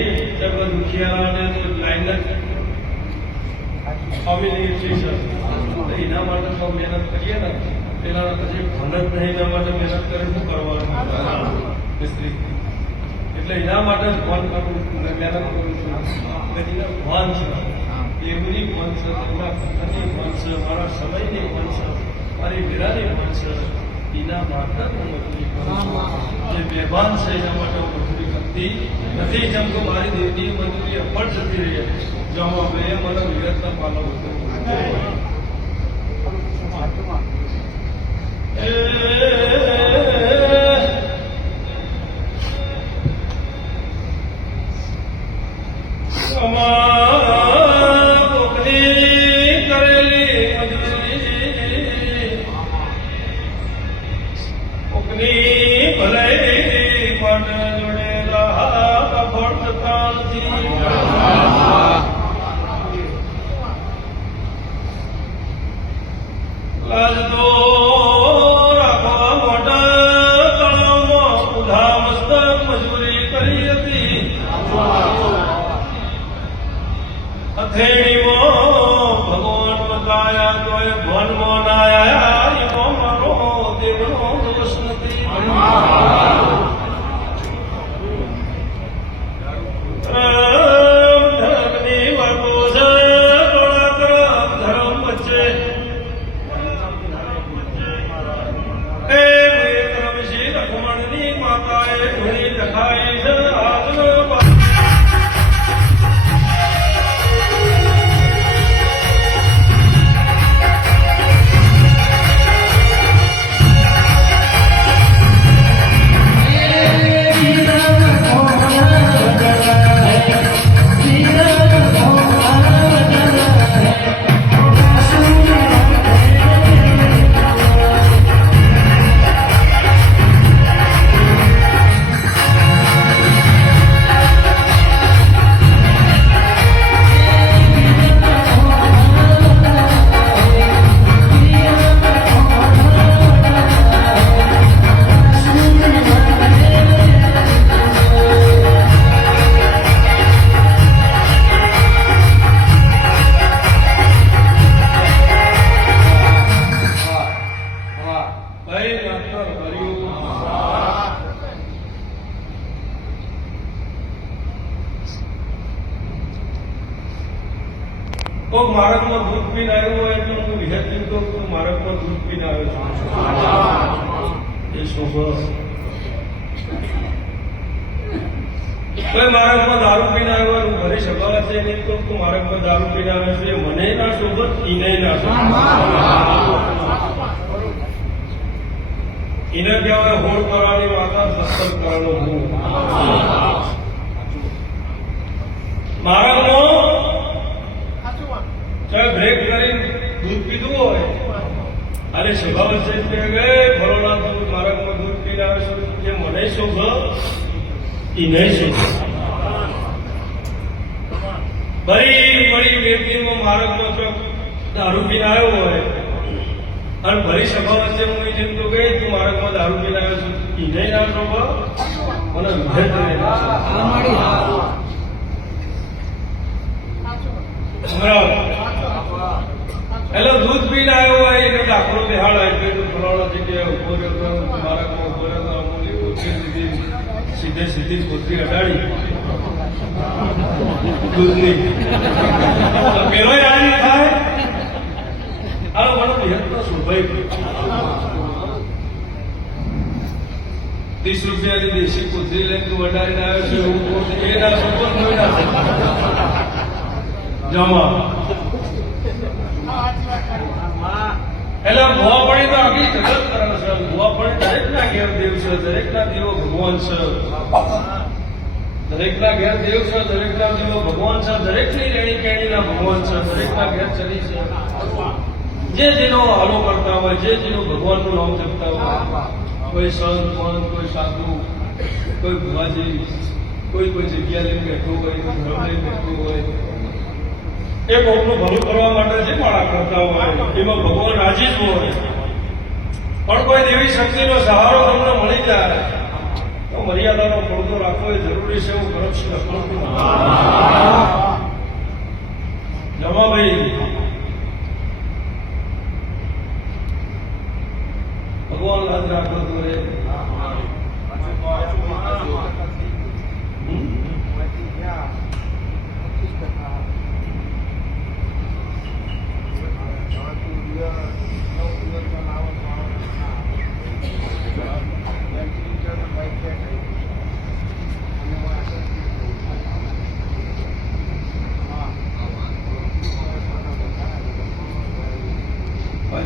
દુખિયાને તો લાઈન જ એટલી છે એના માટે તો મહેનત કરીએ ને પેલા પછી ભનત નહીં એના માટે મહેનત કરી શું કરવાનું મિસ્ત્રી એટલે એના માટે જ ફોન કરું મહેનત કરું છું. એના ભાન છે એમની ભાન છે એના ભક્તની ભાન છે મારા સમયની ભાન છે મારી વીરાની ભાન છે એના માટે હું મજૂરી કરું છું. જે બેભાન છે એના માટે હું મજૂરી કરતી નથી. જેમ કે મારી દેવની મજૂરી અપડ જતી રહી જેમાં બે મને વિરતના પાલો હથેળીમાં ભગવાન બતાયા તો એ ભનમાં ના આયા એમાં મારો દેવનો દોષ નથી. ધર્મની વાતો છે થોડા તરફ ધર્મ વચ્ચે એ વિક્રમસિંહ લક્ષ્મણની માતાએ ઘણી દેખાઈ છે આજનો કોઈક માર્ગમાં દૂધ પીને આવ્યું હોય એટલે હું વિહતથી કહું કે માર્ગમાં દૂધ પીને આવ્યો છું એ શોભો. કોઈ માર્ગમાં દારૂ પીને આવ્યો હોય હું ભરી શકાય છે નહીં તો તું માર્ગમાં દારૂ પીને આવે છે એ મને ના શોભત એને ના શોભત. એને કહેવાય હોળ કરવાની માતા સત્સંગ કરવાનો હું. માર્ગમાં ચાહે બ્રેક કરીને દૂધ પીધું હોય અને સ્વભાવ છે કે ભરોડા તું માર્ગમાં દૂધ પીને આવે છે એ મને શોભ એ નહીં શોભ. બરી બડી વ્યક્તિમાં માર્ગમાં ચોક દારૂ પીને આવ્યો હોય અને ભરી સભા વચ્ચે હું જેમ તો ગઈ તું માર્ગમાં દારૂ પીને આવ્યો છું એ નહીં ના શોભ મને એટલે દૂધ પીને આવ્યો હોય એને દાખલો બેહાડ આપ્યો ફલાણા જગ્યાએ ઉભો રહ્યો માર્ગમાં ઉભો રહ્યો સીધે સીધી કોથળી અડાડી દૂધની પેલો રાજી થાય આ મને વિહતનો સ્વાભાવિક. 30 રૂપિયાની દેશી કોથળી લઈને તું અડાડીને આવ્યો છે એવું એ ના સપોઝ કોઈ ના જમા એટલે ભૂવા પડી તો આખી જગત કરે છે. ભૂવા પડી દરેકના ઘેર દેવ છે, દરેકના દેવો ભગવાન છે, દરેકના ઘેર દેવ છે, દરેકના દેવો ભગવાન છે, દરેકની રેણી કેણીના ભગવાન છે, દરેકના ઘેર ચલી છે. જે જેનો હાલો કરતા હોય, જે જેનો ભગવાનનું નામ જપતા હોય, કોઈ સંત પંત, કોઈ સાધુ, કોઈ ભુવાજી, કોઈ કોઈ જગ્યા લઈને બેઠું હોય, કોઈ ઘર લઈને બેઠું હોય, એ કોકનું ભલું કરવા માટે જે માળા કરતા હોય એમાં ભગવાન રાજી જ હોય. પણ કોઈ દેવી શક્તિનો સહારો તમને મળી જાય તો મર્યાદાનો પડદો રાખવો એ જરૂરી છે. એવું કરપ્શન લખવાનું જમાભાઈ ભગવાન લાજ રાખો તો એ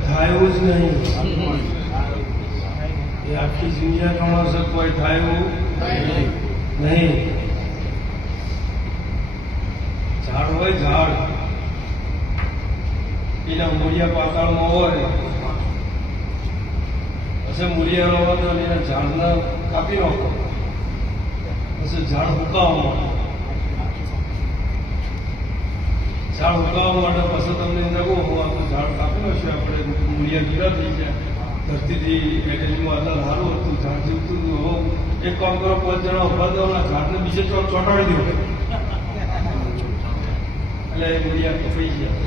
થાય એવું જ નહીં. એ આખી દુનિયા પ્રમાણસર કોઈ થાય એવું નહીં. ઝાડ હોય ઝાડ એના મૂળિયા પાતાળમાં હોય પછી મૂળિયા હોય તો એના ઝાડને કાપી નાખો પછી ઝાડ હુકાવવા ઝાડ ઉગાવવા માટે પછી તમને નવો હોવા તો ઝાડ કાપી નાખશે. આપણે મૂળિયા ગીરા થઈ ગયા ધરતીથી એટેલીમાં અત્યારે સારું હતું ઝાડ જીવતું હતું. હો એક કામ કરો 5 જણા ઉભા દો ઝાડને બીજે ચોંટાડી દો એટલે એ મૂળિયા કપાઈ ગયા.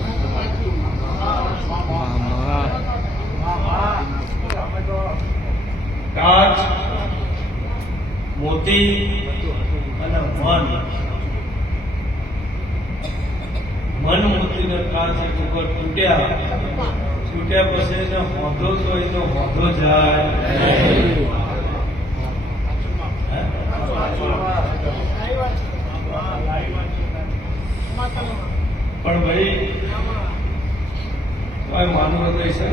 કાચ, મોતી અને મન મોતીને કાચ એક ઉપર તૂટ્યા પછી એને હોધો તો એનો હોધો જાય. પણ ભાઈ કોઈ માનવું હૃદય છે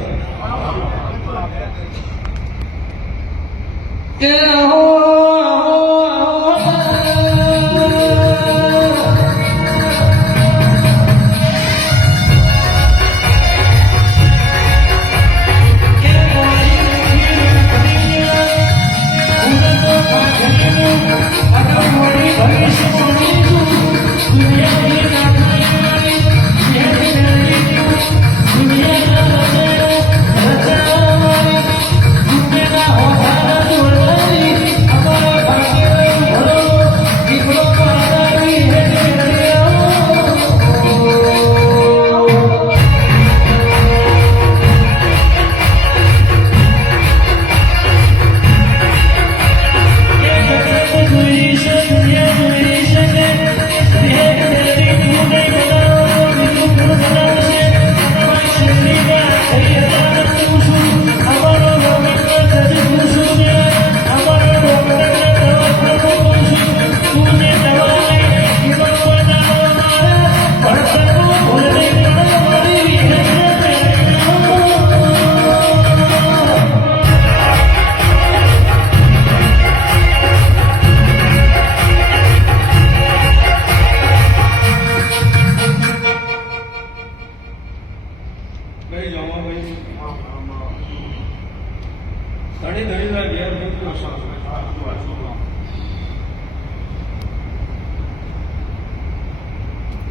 ધણી ધણીના ઘેર મૂક્યો છે.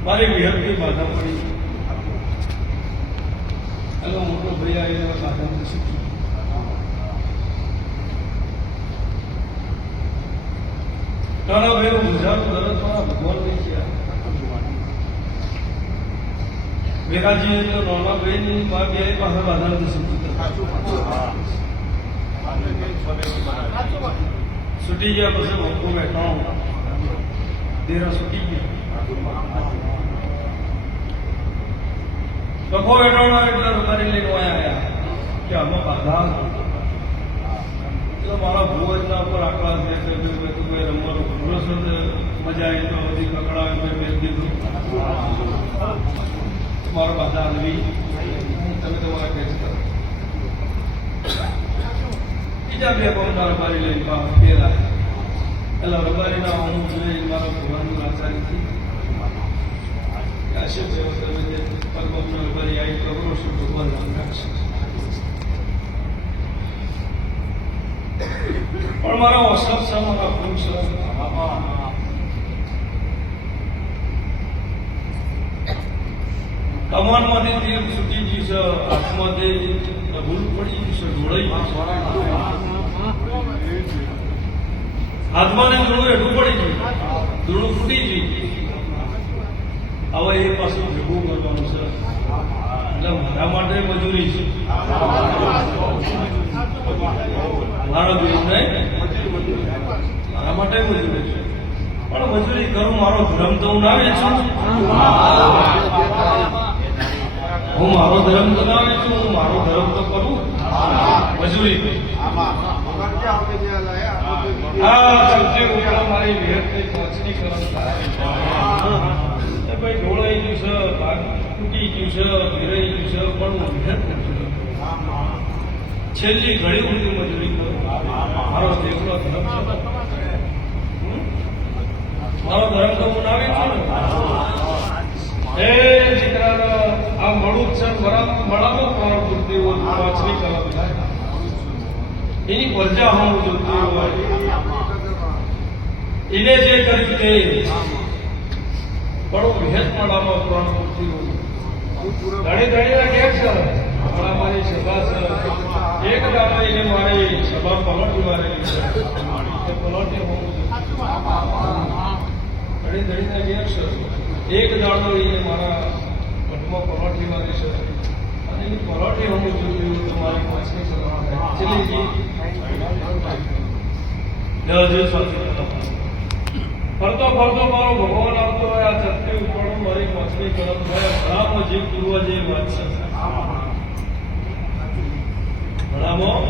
મારી વિહતની બાધા પડી. એનો મોટો ભાઈ આવીને બાધા શીખ્યું. નાના ભાઈનું ગુજરાતનું દરદ મારા ભગવાન નહીં છે. વેરાજી એટલે નાના ભાઈની મા બે પાસે બાધા નથી શીખી. છૂટી ગયા પછી ભક્તો બેઠા દેરા છૂટી ગયા. લખો બેઠા એટલે રબારી લઈને આવ્યા કે આમાં બાધા મારા ભુવજના ઉપર આકડા છે કે તું રમવાનું ભૂલો છો મજા આવી તો બધી કકડા મેં કીધું મારો બાધા આવી તમે તમારા કેસ કરો. બીજા બે પગના રબારી લઈને ફેરા એટલે રબારીના હું જોઈ મારા ભગવાનનું આચાર્યથી આશીષ તમે જે પરમપુર રબારી આવી કરો છો ભગવાન નામ રાખશે. પણ મારા અવસર છે, મારા ભૂલ છે. કમાનમાંથી તીર છૂટી ગઈ છે, હાથમાંથી ભૂલ પડી ગઈ છે, ઢોળાઈ ગઈ છે. હાથમાં ને ધૂળું હેઠું પડી ગયું, ધૂળું ફૂટી ગઈ. હવે એ પાછું ભેગું કરવાનું છે. એટલે મારા માટે મજૂરી છે. મારો દેવ નહીં, મારા માટે મજૂરી છે. પણ મજૂરી કરું, મારો ધર્મ તો હું ના વેચું. હું મારો ધર્મ તો ના વેચું, હું મારો ધર્મ તો કરું. મજૂરી મારી વિહતની પહોંચની કરમ થાય. ભાઈ ઢોળાઈ ગયું છે, ભાગ તૂટી ગયું છે, ભીરાઈ ગયું છે, પણ હું વિહત નથી. છેલ્લી ઘડી ઊંધી મજૂરી કરું. મારો દેવનો ધર્મ છે. મારો ધર્મ તો હું ના વેચું ને. એ દીકરાનો આ મળું છે, મળાવો પ્રાણ પૂરતી હોય પહોંચની કરમ થાય. એની પ્રજા હું જોતી હોય, એને જે કર્યું તે પણ વિહત મળામાં પ્રાણ પૂરતી હોય. ઘણી ઘણીના કેમ છે મારી સભા છે. એક દાડો એને મારી સભા પલોટી મારેલી છે. પલોટી હું ઘણી ઘણીના કેમ છે. એક દાડો એને મારા પટમાં પલોટી મારી છે. અને એની પલોટી હું જોયું તો મારી પાછની સભા ચલી ગઈ. ફરતો ફરતો મારો ભગવાન આવતો હોય આ છત્રી ઉપરનું મારી પહોંચની તરફ હોય. ઘણામાં જીવ પૂર્વ જે વાત છે, ઘણામાં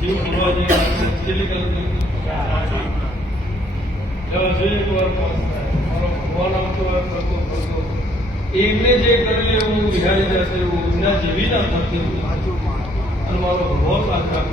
જીવ પૂર્વ જે વાત છે. ચેલી કરતી એક વાર મારો ભગવાન આવતો હોય ફરતો ફરતો એમને જે કરેલી હું વિહારી જશે એવું એના જેવી ના થતી. અને મારો ભગવાન આખા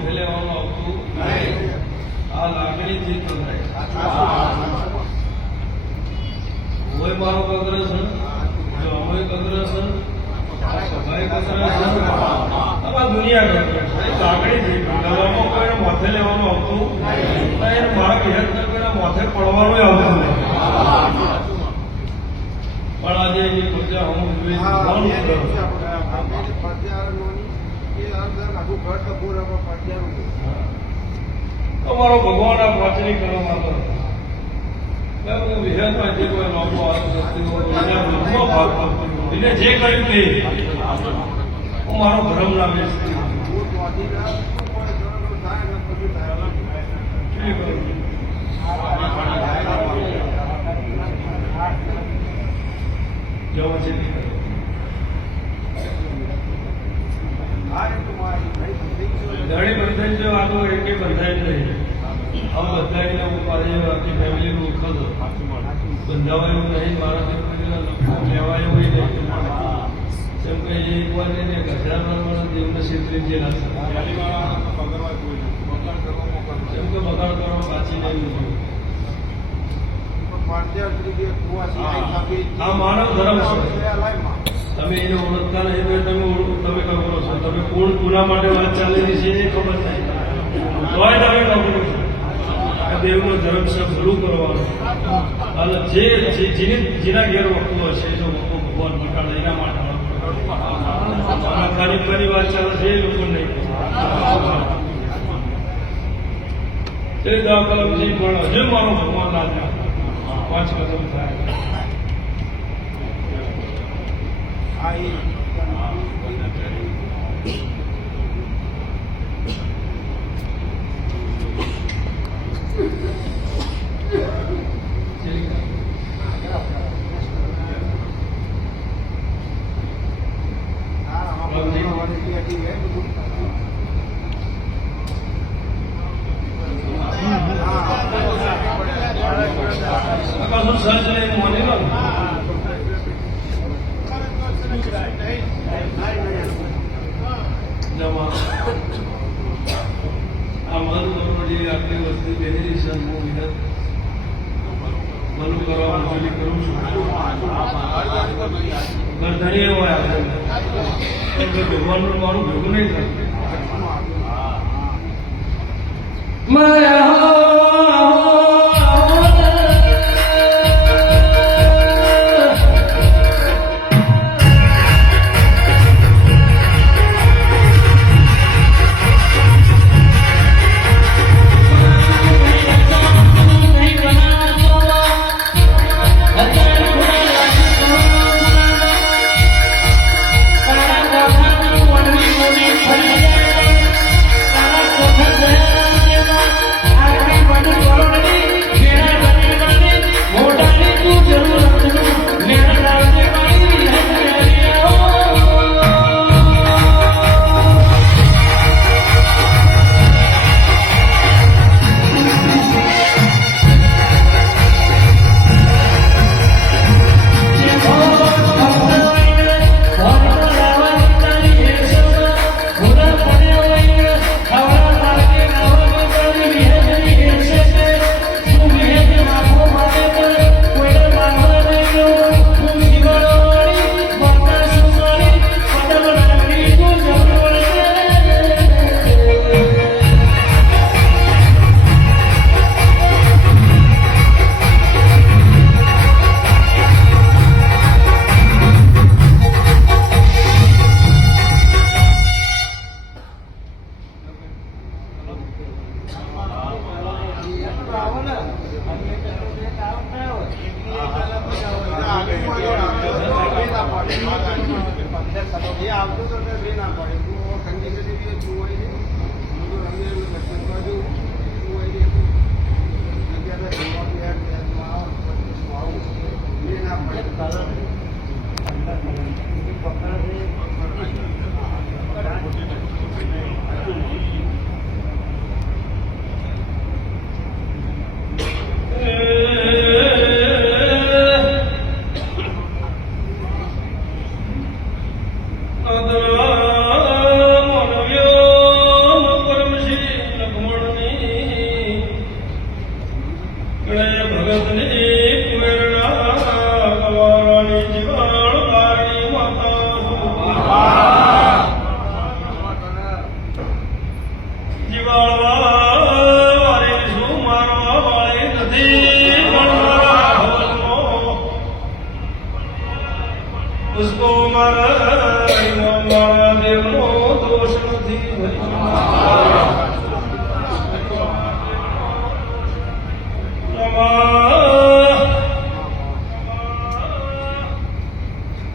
મોઢે લેવામાં આવતું નહીં. આ લાગણીથી કરાય. હોય મારો કગ્ર છે, જો અમય કગ્ર છે, સભાઈ કગ્ર છે, આ દુનિયા કગ્ર છે. લાગણીથી લેવામાં કોઈને મોઢે લેવામાં આવતું નહીં. એને મારા વિહેત કોઈના મોઢે પડવાનું આવતું નહીં. પણ આજે એની પ્રજા હું તમારો ભગવાન આ પાછળી કરવા માંગતો હું વિહેતમાં જે કોઈ લોકો એને જે કર્યું તે હું મારો ધર્મ ના બેસ જવા છે ધણી બંધાઈ જો આ તો એકે બંધાય નહીં. આમ બંધાઈને હું પાસે આખી ફેમિલીનું ઉખતો બંધાવાય એવું નહીં. મારાથી લેવાય એવું નહીં. જેમ કે એક વાર ને ગજરાના દેવને છેતરી ગયેલા જેમ કે બગાડ કરવા પાછી નહીં. આ માનવ ધર્મ છે. તમે એને ઓળખતા નહીં તો તમે કરો છો. તમે કોણ ગુના માટે વાત ચાલેલી છે એ ખબર નહીં તોય તમે કરો છો. દેવનો ધર્મ છે ભલું કરવાનું. અને જેના ઘેર વખતું હશે જો વખતો ભગવાન મટાડે એના માટે ખાલી ફરી વાત ચાલે છે એ લોકો નહીં. તે દાખલા પછી પણ હજુ મારો ભગવાન ના થાય 5 કદમ થાય. પાછું સર્ચ લઈને મોની નો આ મહત્વનો જે આટલી વસ્તુ પહેરી છે હું વિનંત ભલું કરવા મજૂરી કરું છું. ઘણી એવો ભગવાનનું મારું ભેગું નહીં થાય. જીવાળવા રે શું મારવા વાળી નથી પણ મારા હવલનો પુષ્પો મારા દેવનો દોષ નથી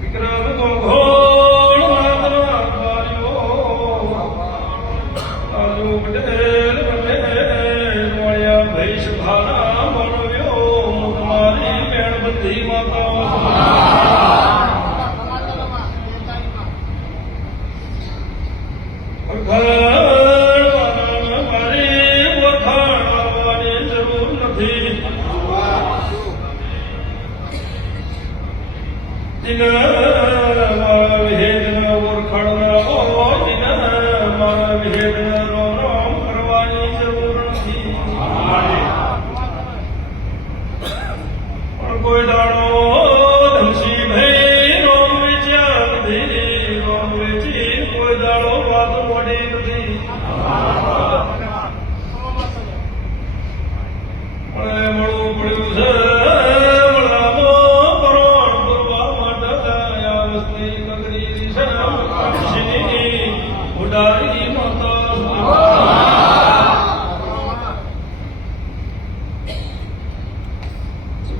વિક્રમ તો ઘોડ માતના રાજુ પટેલ મળ્યા ભૈષ ભાના મનવ્યો મુખ મારી મેણબંધી મારી વખાણ આવવાની જરૂર નથી મારા વિહેદના ઓળખાણના હોય મારા વિહેદના રોમ રોમ કરવાની જરૂર નથી પણ કોઈ દાડો ધમસી ભાઈ રોમ વેચ્યા નથી રોમ વેચી કોઈ દાડો વાત મોડી નથી પણ મળવું પડ્યું છે ઉડારી માતા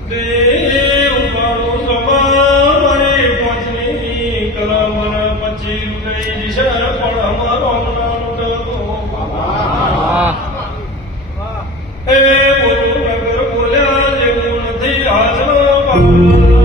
દેવ મારો સમા મારી પહોંચની કલા મને પછી ગઈ દિશા પણ અમારો હમણાં ઉઠતો એ બોલું નગર બોલ્યા જેવું નથી હાજર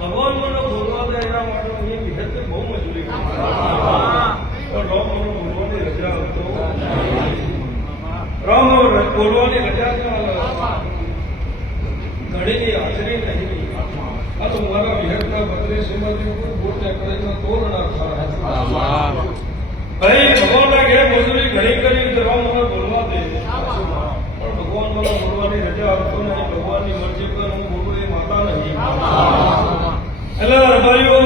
ભગવાન મને બોલવા દે એના માટે હું વિહેત બહુ મજૂરી કરી પણ રામ મને બોલવાની રજા હતો રામ બોલવાની રજા ઘડીની હાજરી નહીં આ તો મારા વિહેતના બત્રીસોમાંથી કોઈ બોટ કરીને તોરણા થાય ભાઈ ભગવાનના ઘેર મજૂરી ઘણી કરી તો રામ મને બોલવા દે પણ ભગવાન મને બોલવાની રજા આપતો નહીં ભગવાનની મરજી પર હું બોલું એ માતા નહીં એટલે ભાઈઓ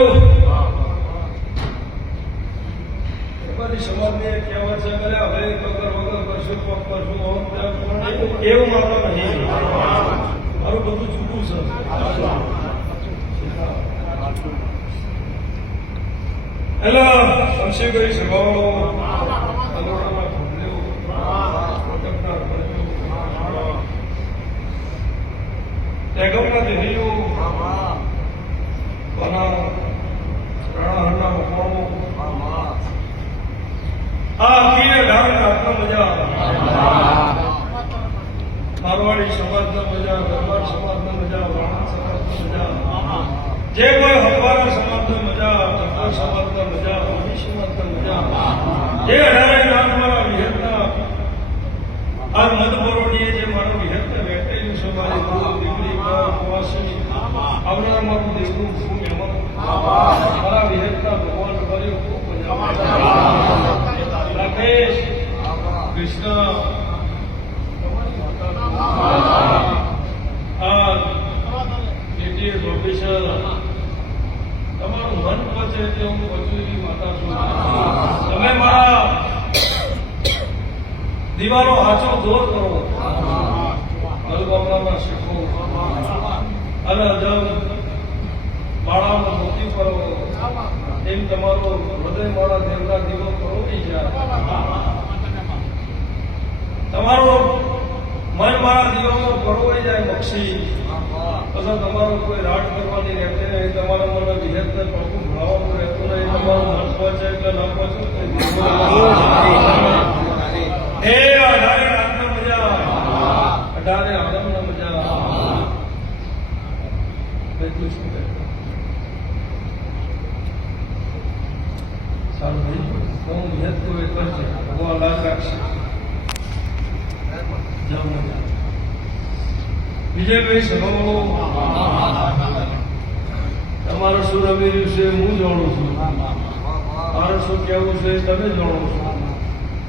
બધી સમાજને કહેવત છે કે હવે વગર કરશું પગ કરશું એવું માતા નહીં મારું બધું છૂટું છે એટલે સમસી ગઈ સભાઓ દેહીઓ મારવાડી સમાજના મજા દરબાર સમાજના મજા વાણંદ સમાજના મજા જે કોઈ હકવારા સમાજના મજા દરબાર સમાજના મજા વાણી સમાજના મજા જે અઢારે નામ મારા વિહેતના આ મધબરોડીએ જે મારા વિહેતને વેટેલું છે મારી દીકરી પ્રવાસી આવનાર મારું દેવનું ભૂમિ મારા વિહેતના ભગવાન કર્યો ખૂબ રાકેશ કૃષ્ણ તમારું મન પહોંચે એટલે હું પહોંચું એવી માતા છું તમે મારા દીવાનો હાચો દોર કરો મલગામડામાં શીખો અને જેમ માળાનો મોતી કરો એમ તમારો હૃદય મારા દેવના દીવો પરોવી જાય. તમારો મન મારા દીવામાં પરોવાઈ જાય બક્ષી. પછી તમારો કોઈ રાટ કરવાની રહેતી નહીં, તમારા મને વિહેતને પ્રભુ ભણાવવાનું રહેતું નહીં, તમારું મન પહોંચે એટલે ન પહોંચે એ અઢારે રાતના મજા, અઢારે આનંદના મજા. એટલું શું કહે સારું ભાઈ, હું વિહેત તો એ કરશે, ભગવાન લાજ રાખશે. વિજયભાઈ સભાઓ તમારું શું રમી રહ્યું છે હું જાણું છું, મારું શું કહેવું છે તમે જાણો છો.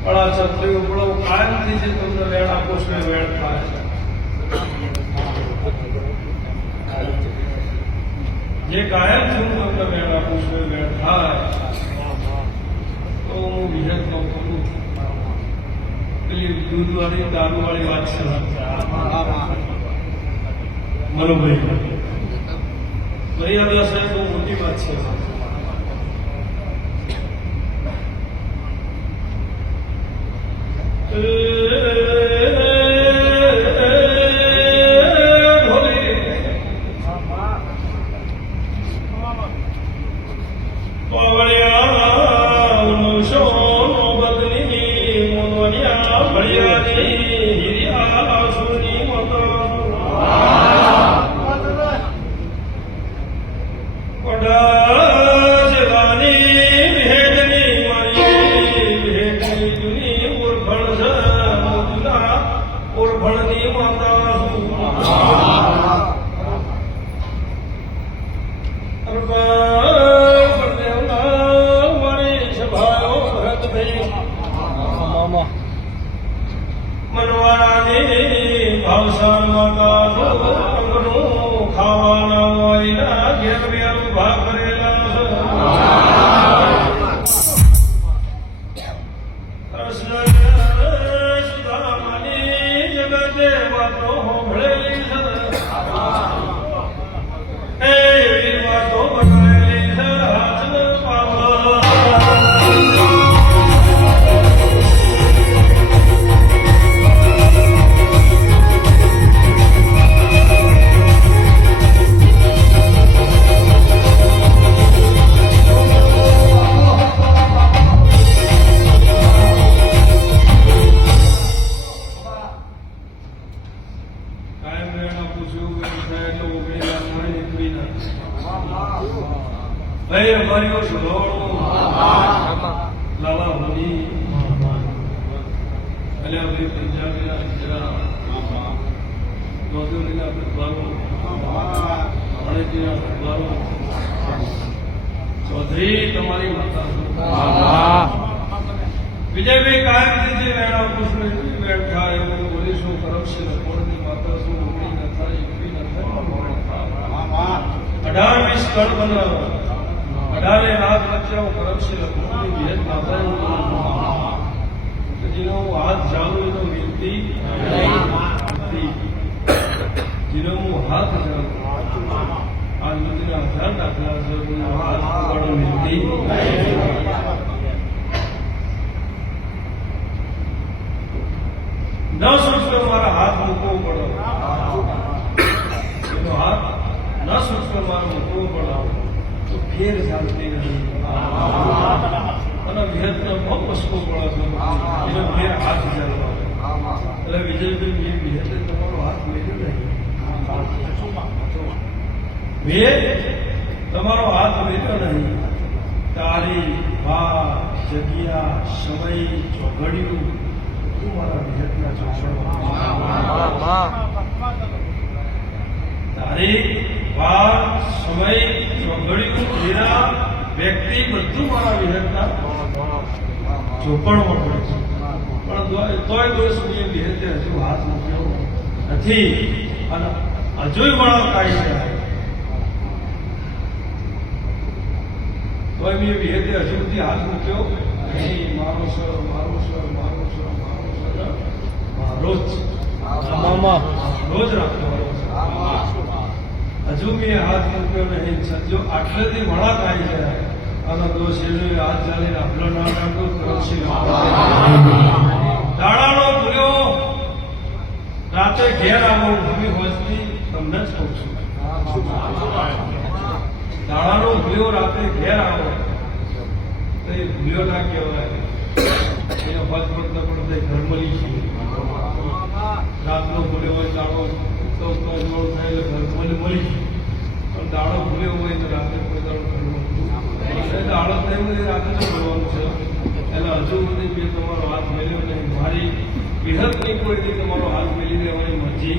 પણ આ છત્રી ઉપડો કાયમથી જે તમને વેણ આપો છો એ વેણ થાય છે. જે કાયમથી હું તમને વેણ આપું છું એ વેણ થાય તો હું વિહેત ન કરું. પેલી દૂધવાળી દારૂવાળી વાત છે મનોભાઈ, મર્યાદા સાહેબ બહુ મોટી વાત છે. ચૌધરી તમારી માતા વિજયભાઈ કાયમથી જે વેણ આપું છું એટલી વેણ થાય એવું બોલીશું. કરમશીલ કોણની માતા શું ઉભી ન થાય, ઉભી ન થાય. 18-20 કણ બનાવો, 18 રાત રચ્યા હું કરમશીલ કોણની વિહેત માતા જેનો હું હાથ જાણું એનો વિનંતી, જેનો હું હાથ જાણું આજ સુધીના 1000 દાખલા છે, હાથ ઉપાડો વિનંતી. ન સૂચવે મારા હાથ મૂકવો પડે, એનો હાથ ન સૂચવે મારે મૂકવો પડે તો ફેર ચાલતી નથી. અને વિહતનો બહુ વસ્તુ પડે એનો ફેર હાથ ચાલવા. એટલે વિજયભાઈ વિહતે તમારો હાથ મેળ્યો નહીં, મેં તમારો હાથ મેળ્યો નહીં. તારી વાત, જગ્યા, સમય, ચોઘડિયું મારા વિહતના તારીખ, વાર, સમય, ચોઘડિયું, ફેરા, વ્યક્તિ બધું મારા વિહતના ચોપડમાં પડે છે. પણ તોય દોષ મેં વિહતે હજુ હાથ મૂક્યો નથી અને હજુ મારા કાઢી જાય તોય મેં વિહતે હજુ સુધી હાથ મૂક્યો નહીં. મારો સર, મારો સર, મારો સર, મારો સર, મારો જ રોજ રાખતો હજુ મેં હાથ મૂક્યો નહીં જો આટલેથી વડા થાય છે આનો દોષ એનો હાથ ચાલીને આપણો ના નાખો દાડાનો ભૂલ્યો રાતે ઘેર આવો ભૂમિ હોજથી તમને જ કહું છું દાડાનો ભૂલ્યો રાતે ઘેર આવો તો એ ભૂલ્યો ના કહેવાય એનો પદ પદ પણ ઘર મળી છે રાતનો ભૂલ્યો હોય દાડો તો જોડ થાય એટલે ઘર મળી પણ દાડો ભૂલ્યો હોય તો રાતે કોઈ દાડો ઘર મળતું દાડો થયું એ રાતે જ મળવાનું છે એટલે હજુ સુધી મેં તમારો હાથ મેળ્યો નહીં મારી વિહતની કોઈથી તમારો હાથ મેળવી દેવાની મરજી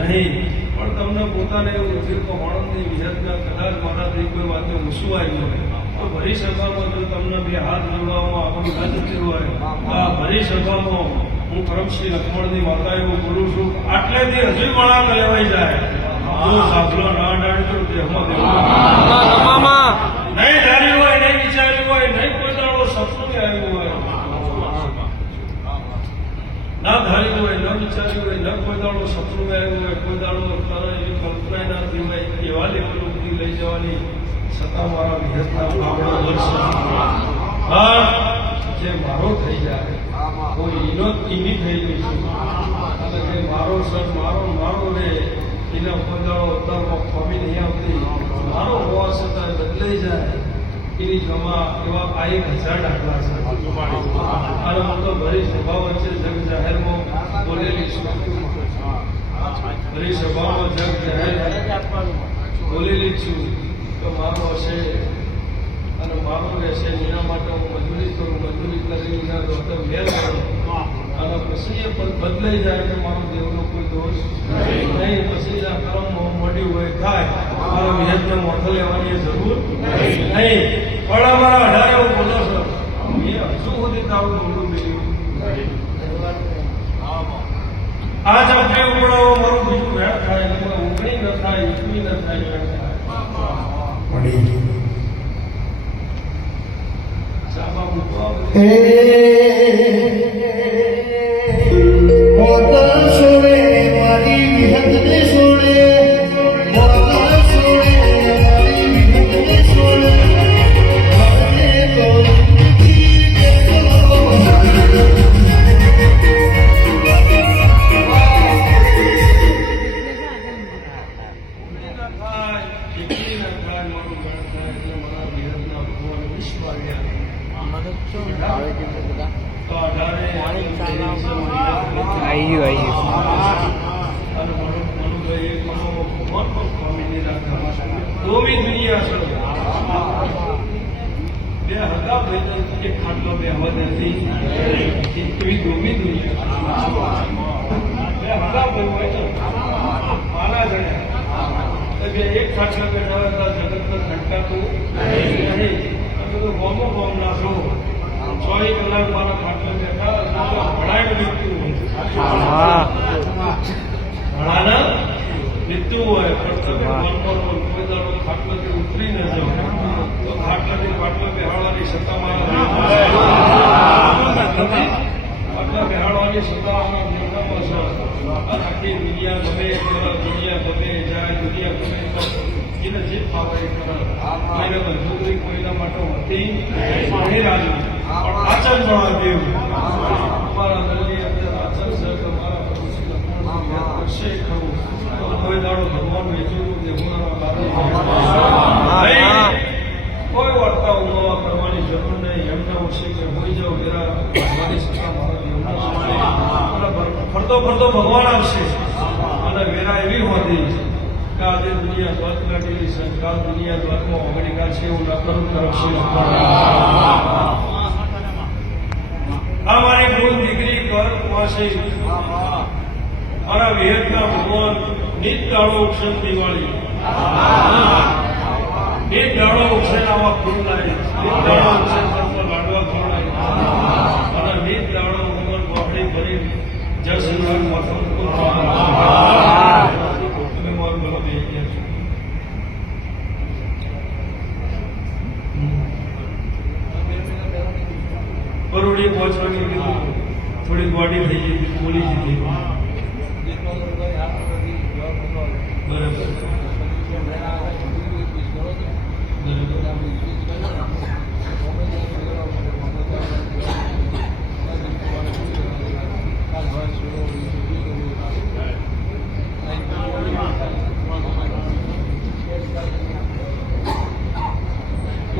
નહીં પણ તમને પોતાને એવું થયું કે માણસની વિહતના કદાચ મારાથી કોઈ વાતે ઊંસું આવ્યું હોય તો ભરી સભામાં જો તમને બે હાથ જોડવામાં આપણું ના જતું હોય આ ભરી સભામાં હું પરમશ્રી લક્ષ્મણની માતા એવું બોલું છું આટલેથી હજુ વળાંક લેવાઈ જાય તો સાંભળો ના ડાળતો દેહમાં નહીં ધાર્યું હોય નહીં વિચાર્યું હોય નહીં કોઈ દાડો સપનું આવ્યું હોય ના ધાર્યું હોય ન વિચાર્યું હોય ન કોઈ દાડો સપનું આવ્યું હોય કોઈ દાડો તારા એવી કલ્પના ના થઈ હોય એવા લેવલ સુધી લઈ જવાની છતાં મારા વિહતના આપણો વર્ષ જે મારો થઈ જાય કોઈ એની થઈ ગઈ છે અને જે મારો સર મારો રે એના પંદાળો અવતારમાં ખોમી નહીં આવતી મારો હોવા છતાં બદલાઈ જાય એની જમા એવા આ 1000 દાખલા છે અને હું તો ભરી સભા વચ્ચે જગ જાહેરમાં બોલેલી છું ભરી સભામાં જગ જાહેર બોલેલી છું તો મારો હશે અને મારો રહેશે એના માટે હું મજૂરી કરું મજૂરી કરી એના દોસ્તો મેળ કરું અને પછી એ બદલાઈ જાય તો મારો દેવનો કોઈ દોષ નહીં પછી આ કર્મ મળ્યું હોય થાય મારા વિહતને મોઢો લેવાની જરૂર નહીં પણ અમારા 18 એવું બોલો છો મેં હજુ સુધી તારું બોલું મેળવ્યું આજ આપણે ઉપડાવો મારું બીજું વેળ થાય એટલે ઉગણી ન થાય ઈચવી ન થાય વેળ થાય દોમી દુનિયા છે બે હતા ભાઈ એક ખાટલો બે હવા નથી એવી દોમી દુનિયા બે હતા ભાઈ હોય તો મારા જણ્યા બે એક ખાટલો બે હતા જગતનો ખંટાતું નહીં તો બોમ્બો બોમ્બ નાખો 6 કલાક મારા ખાટલો બેઠા ભણાય મૃત્યુ ભણાના મૃત્યુ હોય પણ તમે કોઈ દાડો ખાટલાથી ઉતરી ન જાઓ તો ખાટલાથી પાટલા બેહાડવાની સત્તા મારા ખાટલા બેહાડવાની સત્તા અમારા દેવનામાં છે આખી દુનિયા ગમે દુનિયા ગમે જાય દુનિયા ગમે એને જે ફાવે કરે કોઈને બંધુરી કોઈના માટે હોતી નહીં રાજુ પણ આચર જવા દેવું અમારા દલની અંદર આચર છે તમારા પ્રભુ કરશે ખરું કોઈ દાડો ભગવાન વેચવું કોઈ વાર્તા ઉભા કરવાની જરૂર નહીં એમને ઓછી કે હોઈ જાવ વેરા મારી સત્તા મારા ફરતો ફરતો ભગવાન આવશે અને વેરા એવી હોતી કે આજે દુનિયા દ્વત કાઢેલી સંકાલ દુનિયા દ્વતમાં અમેરિકા છે એવું નકરું તરફથી આ મારી મૂળ દીકરી પર પાસે મારા વિહતના ભગવાન નિત દાડો ઉક્ષન દિવાળી નિત દાડો ઉક્ષન આવા ફૂલ લાવી નિત દાડો ઉક્ષન પર લાડવા ખવડાવી અને નિત દાડો ભગવાન બોકડી ભરી જસ વિભાગ માથું તમે મોર બોલો બે પરોડી પહોંચવાની થોડી બોડી થઈ ગઈ બોલી જતી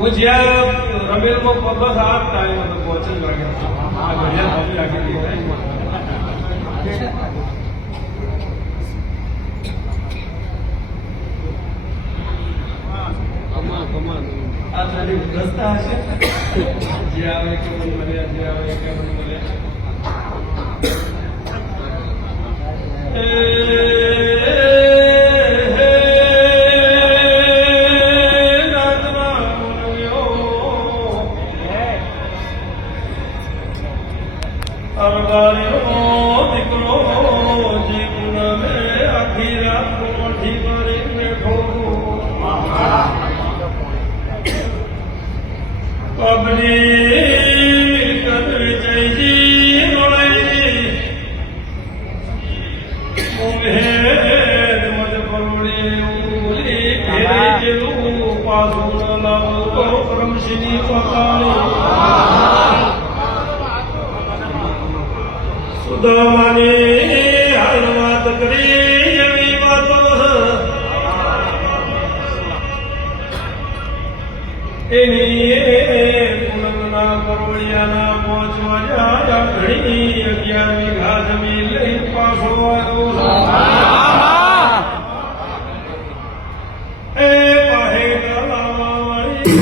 હું જ્યાં રમેલમાં બસ આ જ ટાઈમ હતો પહોંચી જ વાગ્યા આ ઘડિયાળ આપી રાખી આ તારી રસ્તા હશે જે આવે કે મને મળ્યા જે આવે કે મને મળ્યા સુદામાને હાલ વાત કરી એવી વાતો એની પૂનમના કરોડિયાના પહોંચવા ઘણી 11 વીઘા જમીન લઈ પાછો આવ્યો એ પાહે ગલાવાળી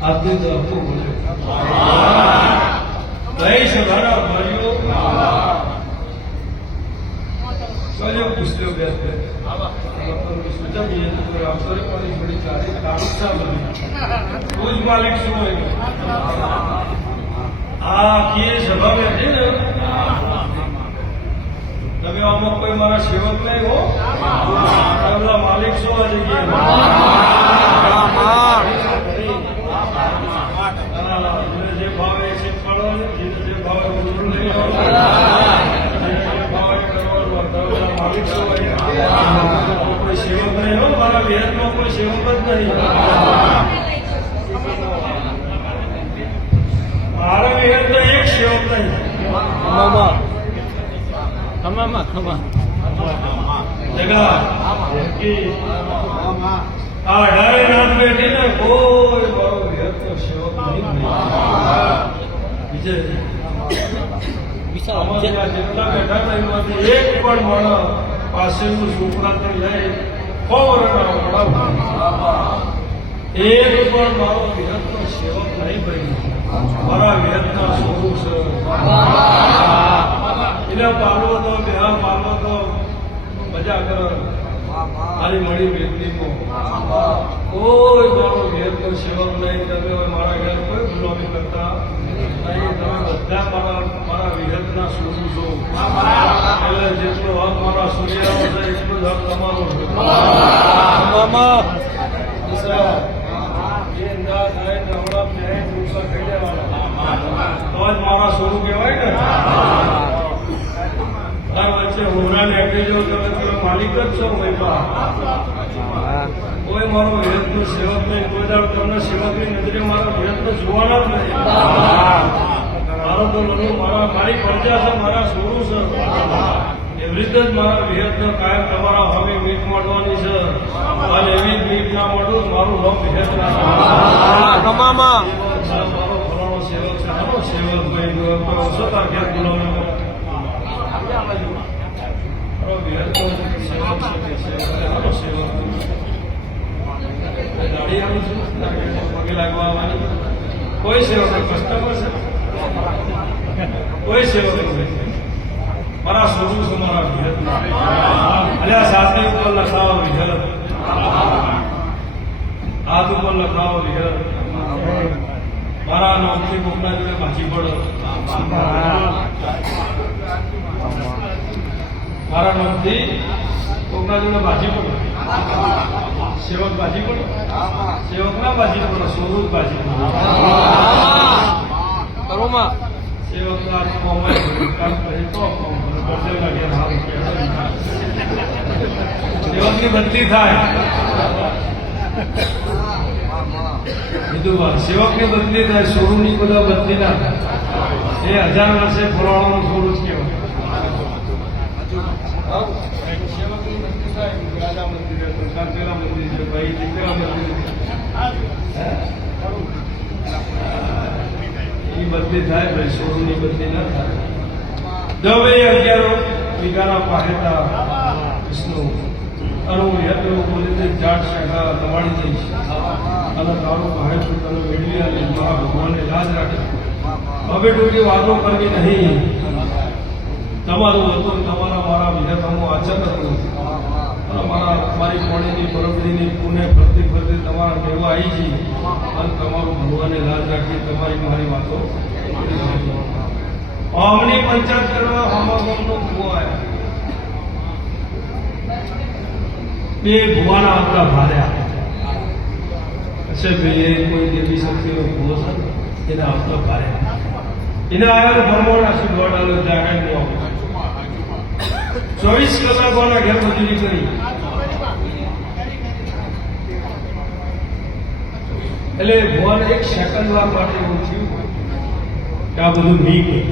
આપને તો આપવું બોલે કઈ છે મારા ભાઈઓ કયો પૂછ્યો બે તું જ માલિક શું હોય આ આખી સભા બેઠી ને તમે અમુક કોઈ મારા સેવક નહીં હો એમના માલિક શું આ જગ્યાએ જે ભાવે છે ફળો જે ભાવે ગુરુ લઈ માલિક શું હોય કોઈ સેવક નહીં હો મારા વિહારમાં કોઈ સેવક જ નહીં મારા વિહારનો એક સેવક નહીં જગા આ ડાય નાથ બેઠી ને કોઈ મારો વિહારનો સેવક નહીં વિજય જેટલા બેઠા હતા એમાંથી એક પણ માણસ પાસેનું છોકરા લઈ એક પણ મારો વિહતનો સેવક નહીં બન્યો મારા વિહતના સ્વરૂપ છે એના પાલવો તો બેહા પાલવો તો મજા કરો મારી મળી વ્યક્તિમાં કોઈ મારો વિહતનો સેવક નહીં તમે મારા ઘેર કોઈ ગુલામી કરતા નહીં તમે બધા મારા વિહતના સ્વરૂપ છો એટલે જેટલો હક મારા સૂર્યાનો છે એટલો જ હક તમારો છે મારા સ્વરૂપ કહેવાય ને તાર વચ્ચે હોરા નીકળી જાઓ તમે માલિક જ છો કોઈ મારો વિહતનો સેવક નહીં કોઈ દાડો તમને સેવકની નજરે મારા વિહતને જોવાના જ નહીં મારો તો લડું મારી પ્રજા છે મારા સ્વરૂપ છે એવી રીતે જ મારા વિહતને કાયમ તમારા હવે મીઠ માંડવાની છે અને એવી મીઠ ના મળું મારું નામ વિહત ના મારો ફલાણો સેવક છે હાલો સેવક ભાઈ સોતા ક્યાં બોલાવવાનો હાલો વિહત તો સેવક છે હાલો સેવક ગાડી આવું છું પગે લાગવા આવવાની કોઈ સેવક કસ્ટમર છે કોઈ સેવક નથી મારા સ્વરૂપ છે મારા વિહત અરે આ સાથે ઉપર લખાવો વિહત હાથ ઉપર લખાવો વિહત મારા નામથી કોકના જોડે ભાજી પડો મારા નામથી કોકના જોડે ભાજી પડો સેવક ભાજી પડો સેવક ના ભાજી પડો સ્વરૂપ ભાજી પડો સેવક ના કામ કરે તો સેવકની બદલી થાય બીજું સેવકની બદલી થાય સોરુની બધા બદલી ના થાય એ 1000 વર્ષે ફરવાળાનું સોરું જ કહેવાય સેવકની બદલી થાય રાજા મંદિર કાંતેલા મંદિર છે ભાઈ દીકરા મંદિર એ બદલી થાય ભાઈ સોરુની બદલી ના થાય જો ભાઈ 11 વીઘાના પાહેતા વિષ્ણુ તારું યાત્રા બોલીને જાટ શાખા દબાડી જઈશ અને તારું ભાઈ તને મેળવી અને મારા ભગવાનને લાજ રાખે હવે ટૂંકી વાતો કરવી નહીં તમારું હતું તમારા મારા વિધાતાનું આચરણ હતું અને મારી કોણીની પરમડીની પુણે ફરતી ફરતી તમારા કહેવા આવી છે અને તમારું ભગવાનને લાજ રાખી તમારી મારી વાતો અમની પંચાયત કરવા હમાગમનો ભૂવો આવ્યા બે ભુવાના આપણા ભાર્યા અચ્છા ભાઈ કોઈ દેવી શક્તિનો ભૂવો છે એને આપણા ભાર્યા એને આવ્યા ભરમોડ આશી દોડાલો જાહેર નો 24 કલાકોના ઘેર મજૂરી કરી એટલે ભુવાને એક સેકન્ડ વાર માટે એવું થયું કે આ બધું મી ગયું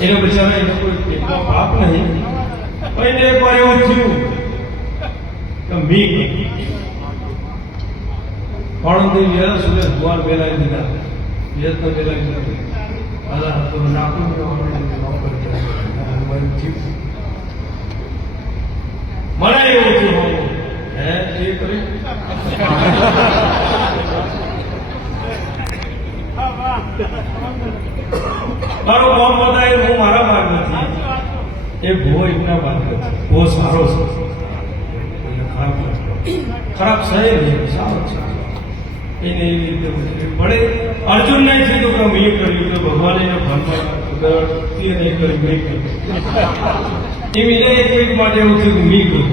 એને બિચારા એને કોઈ એટલો પાપ નહીં પણ એક વાર એવું થયું કે મી ગયું પણ વ્યસ સુલે ભગવાન બેલાવી દીધા વ્યસ્ત બેલાવી દીધા દાદા તો નાખું મને એવું થયું હે એ કર્યું મારો કામ બતાવે હું મારા માર્ગ નથી એ ભો એમના માર્ગ નથી બહુ સારો છે ખરાબ છે નહીં સારો છે એને એવી રીતે પડે અર્જુન નહીં થયું તો મેં કર્યું તો ભગવાને એને ભણવા નહીં કર્યું મેં કર્યું એવી એક મિનિટ માટે એવું થયું મેં કર્યું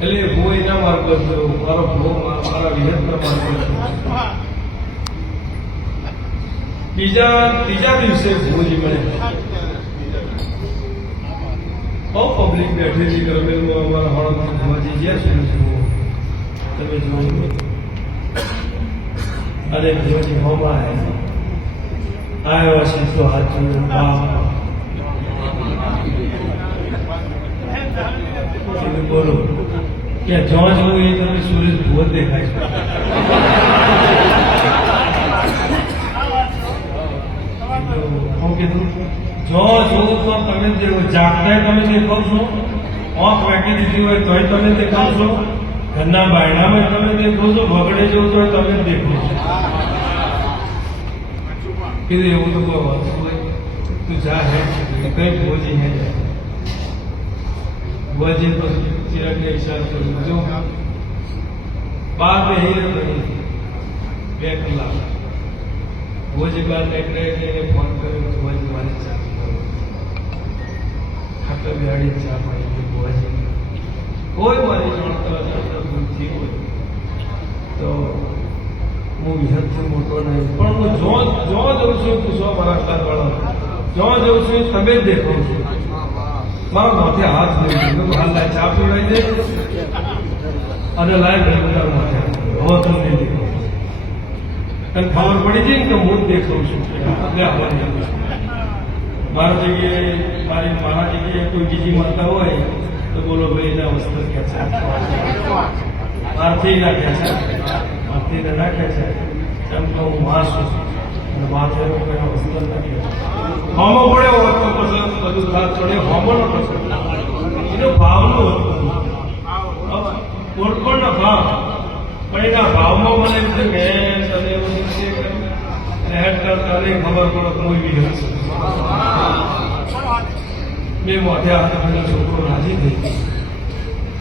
એટલે ભો એના માર્ગ હતો મારો ભો મારા વિહતના માર્ગ હતો ત્રીજા દિવસે ભુજી મને બહુ પબ્લિક બેઠેલી ગરમેલું અમારા હળમાં ભુવાજી જ્યાં સુધી તમે જોયું અરે ભુવાજી હોમાં આવ્યો છે તો હાથ બોલો કે જ્યાં જવું એ તમે સુરેશ ભુવત દેખાય છે કીધું જો જોવું તો તમે જાગતા તમે દેખાવ છો આંખ વાંકી દીધી હોય તોય તમે દેખાવ છો ઘરના બાયણામાં તમે દેખો છો વગડે જેવું તો તમે દેખો છો કીધું એવું તો કોઈ વાત હોય તું જા હે કઈ ભોજી હે ભોજી તો ચિરાગને ઈશારો કર્યો જો બાર બે હીરો કરી 2 કલાક ભોજી બાર એને ફોન કર્યો ભોજી મારી ચા ખાતા બિહાડી ચા પાડી ભોજી કોઈ મારી ભૂલથી હોય તો હું વિહતથી મોટો નહીં પણ હું જો જઉં છું તું સો મારા વાળો જો જઉં છું તમે જ દેખાવ છું મારા માથે હાથ નહીં હાલ લાય ચા પીવડાવી દે અને લાય ભાઈ બધા માથે હવે તમને દેખાવ તને ખબર પડી જાય ને કે હું જ દેખાઉં છું મારા જગ્યાએ મારા જગ્યાએ કોઈ બીજી માતા હોય તો બોલો ભાઈ એના વસ્ત્ર ક્યાં છે આરતી ના ક્યાં છે આરતી ના ક્યાં છે એમ કે હું માં છું અને માથે કોઈ વસ્તુ નથી હોમો પડ્યો હોત તો પછી બધું થાત પડે હોમો નો પ્રસંગ એનો ભાવનું હતું ઓળખોણનો ભાવ પણ એના ભાવમાં મને એમ છે કે તને એવું છે કે હેડ કરતા નહીં ખબર પડે કોઈ બી હશે મેં મોઢે હાથ પેલા છોકરો રાજી થઈ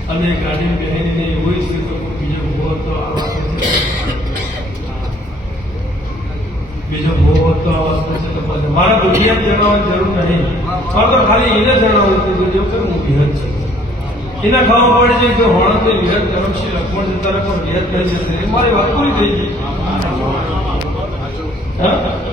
અને ગાડી બહેરીને એવું જ તો બીજો ભો હતો બીજો ભો હતો મારા દુનિયા જણાવવાની જરૂર નહીં મારે તો ખાલી એને જણાવવું હતું બીજો કે હું વિહત છું એને ખબર પડે છે કે હોણંદ વિહત કરમશી લક્ષ્મણ જતા પણ વિહત થઈ જશે એ મારી વાત પૂરી થઈ ગઈ હા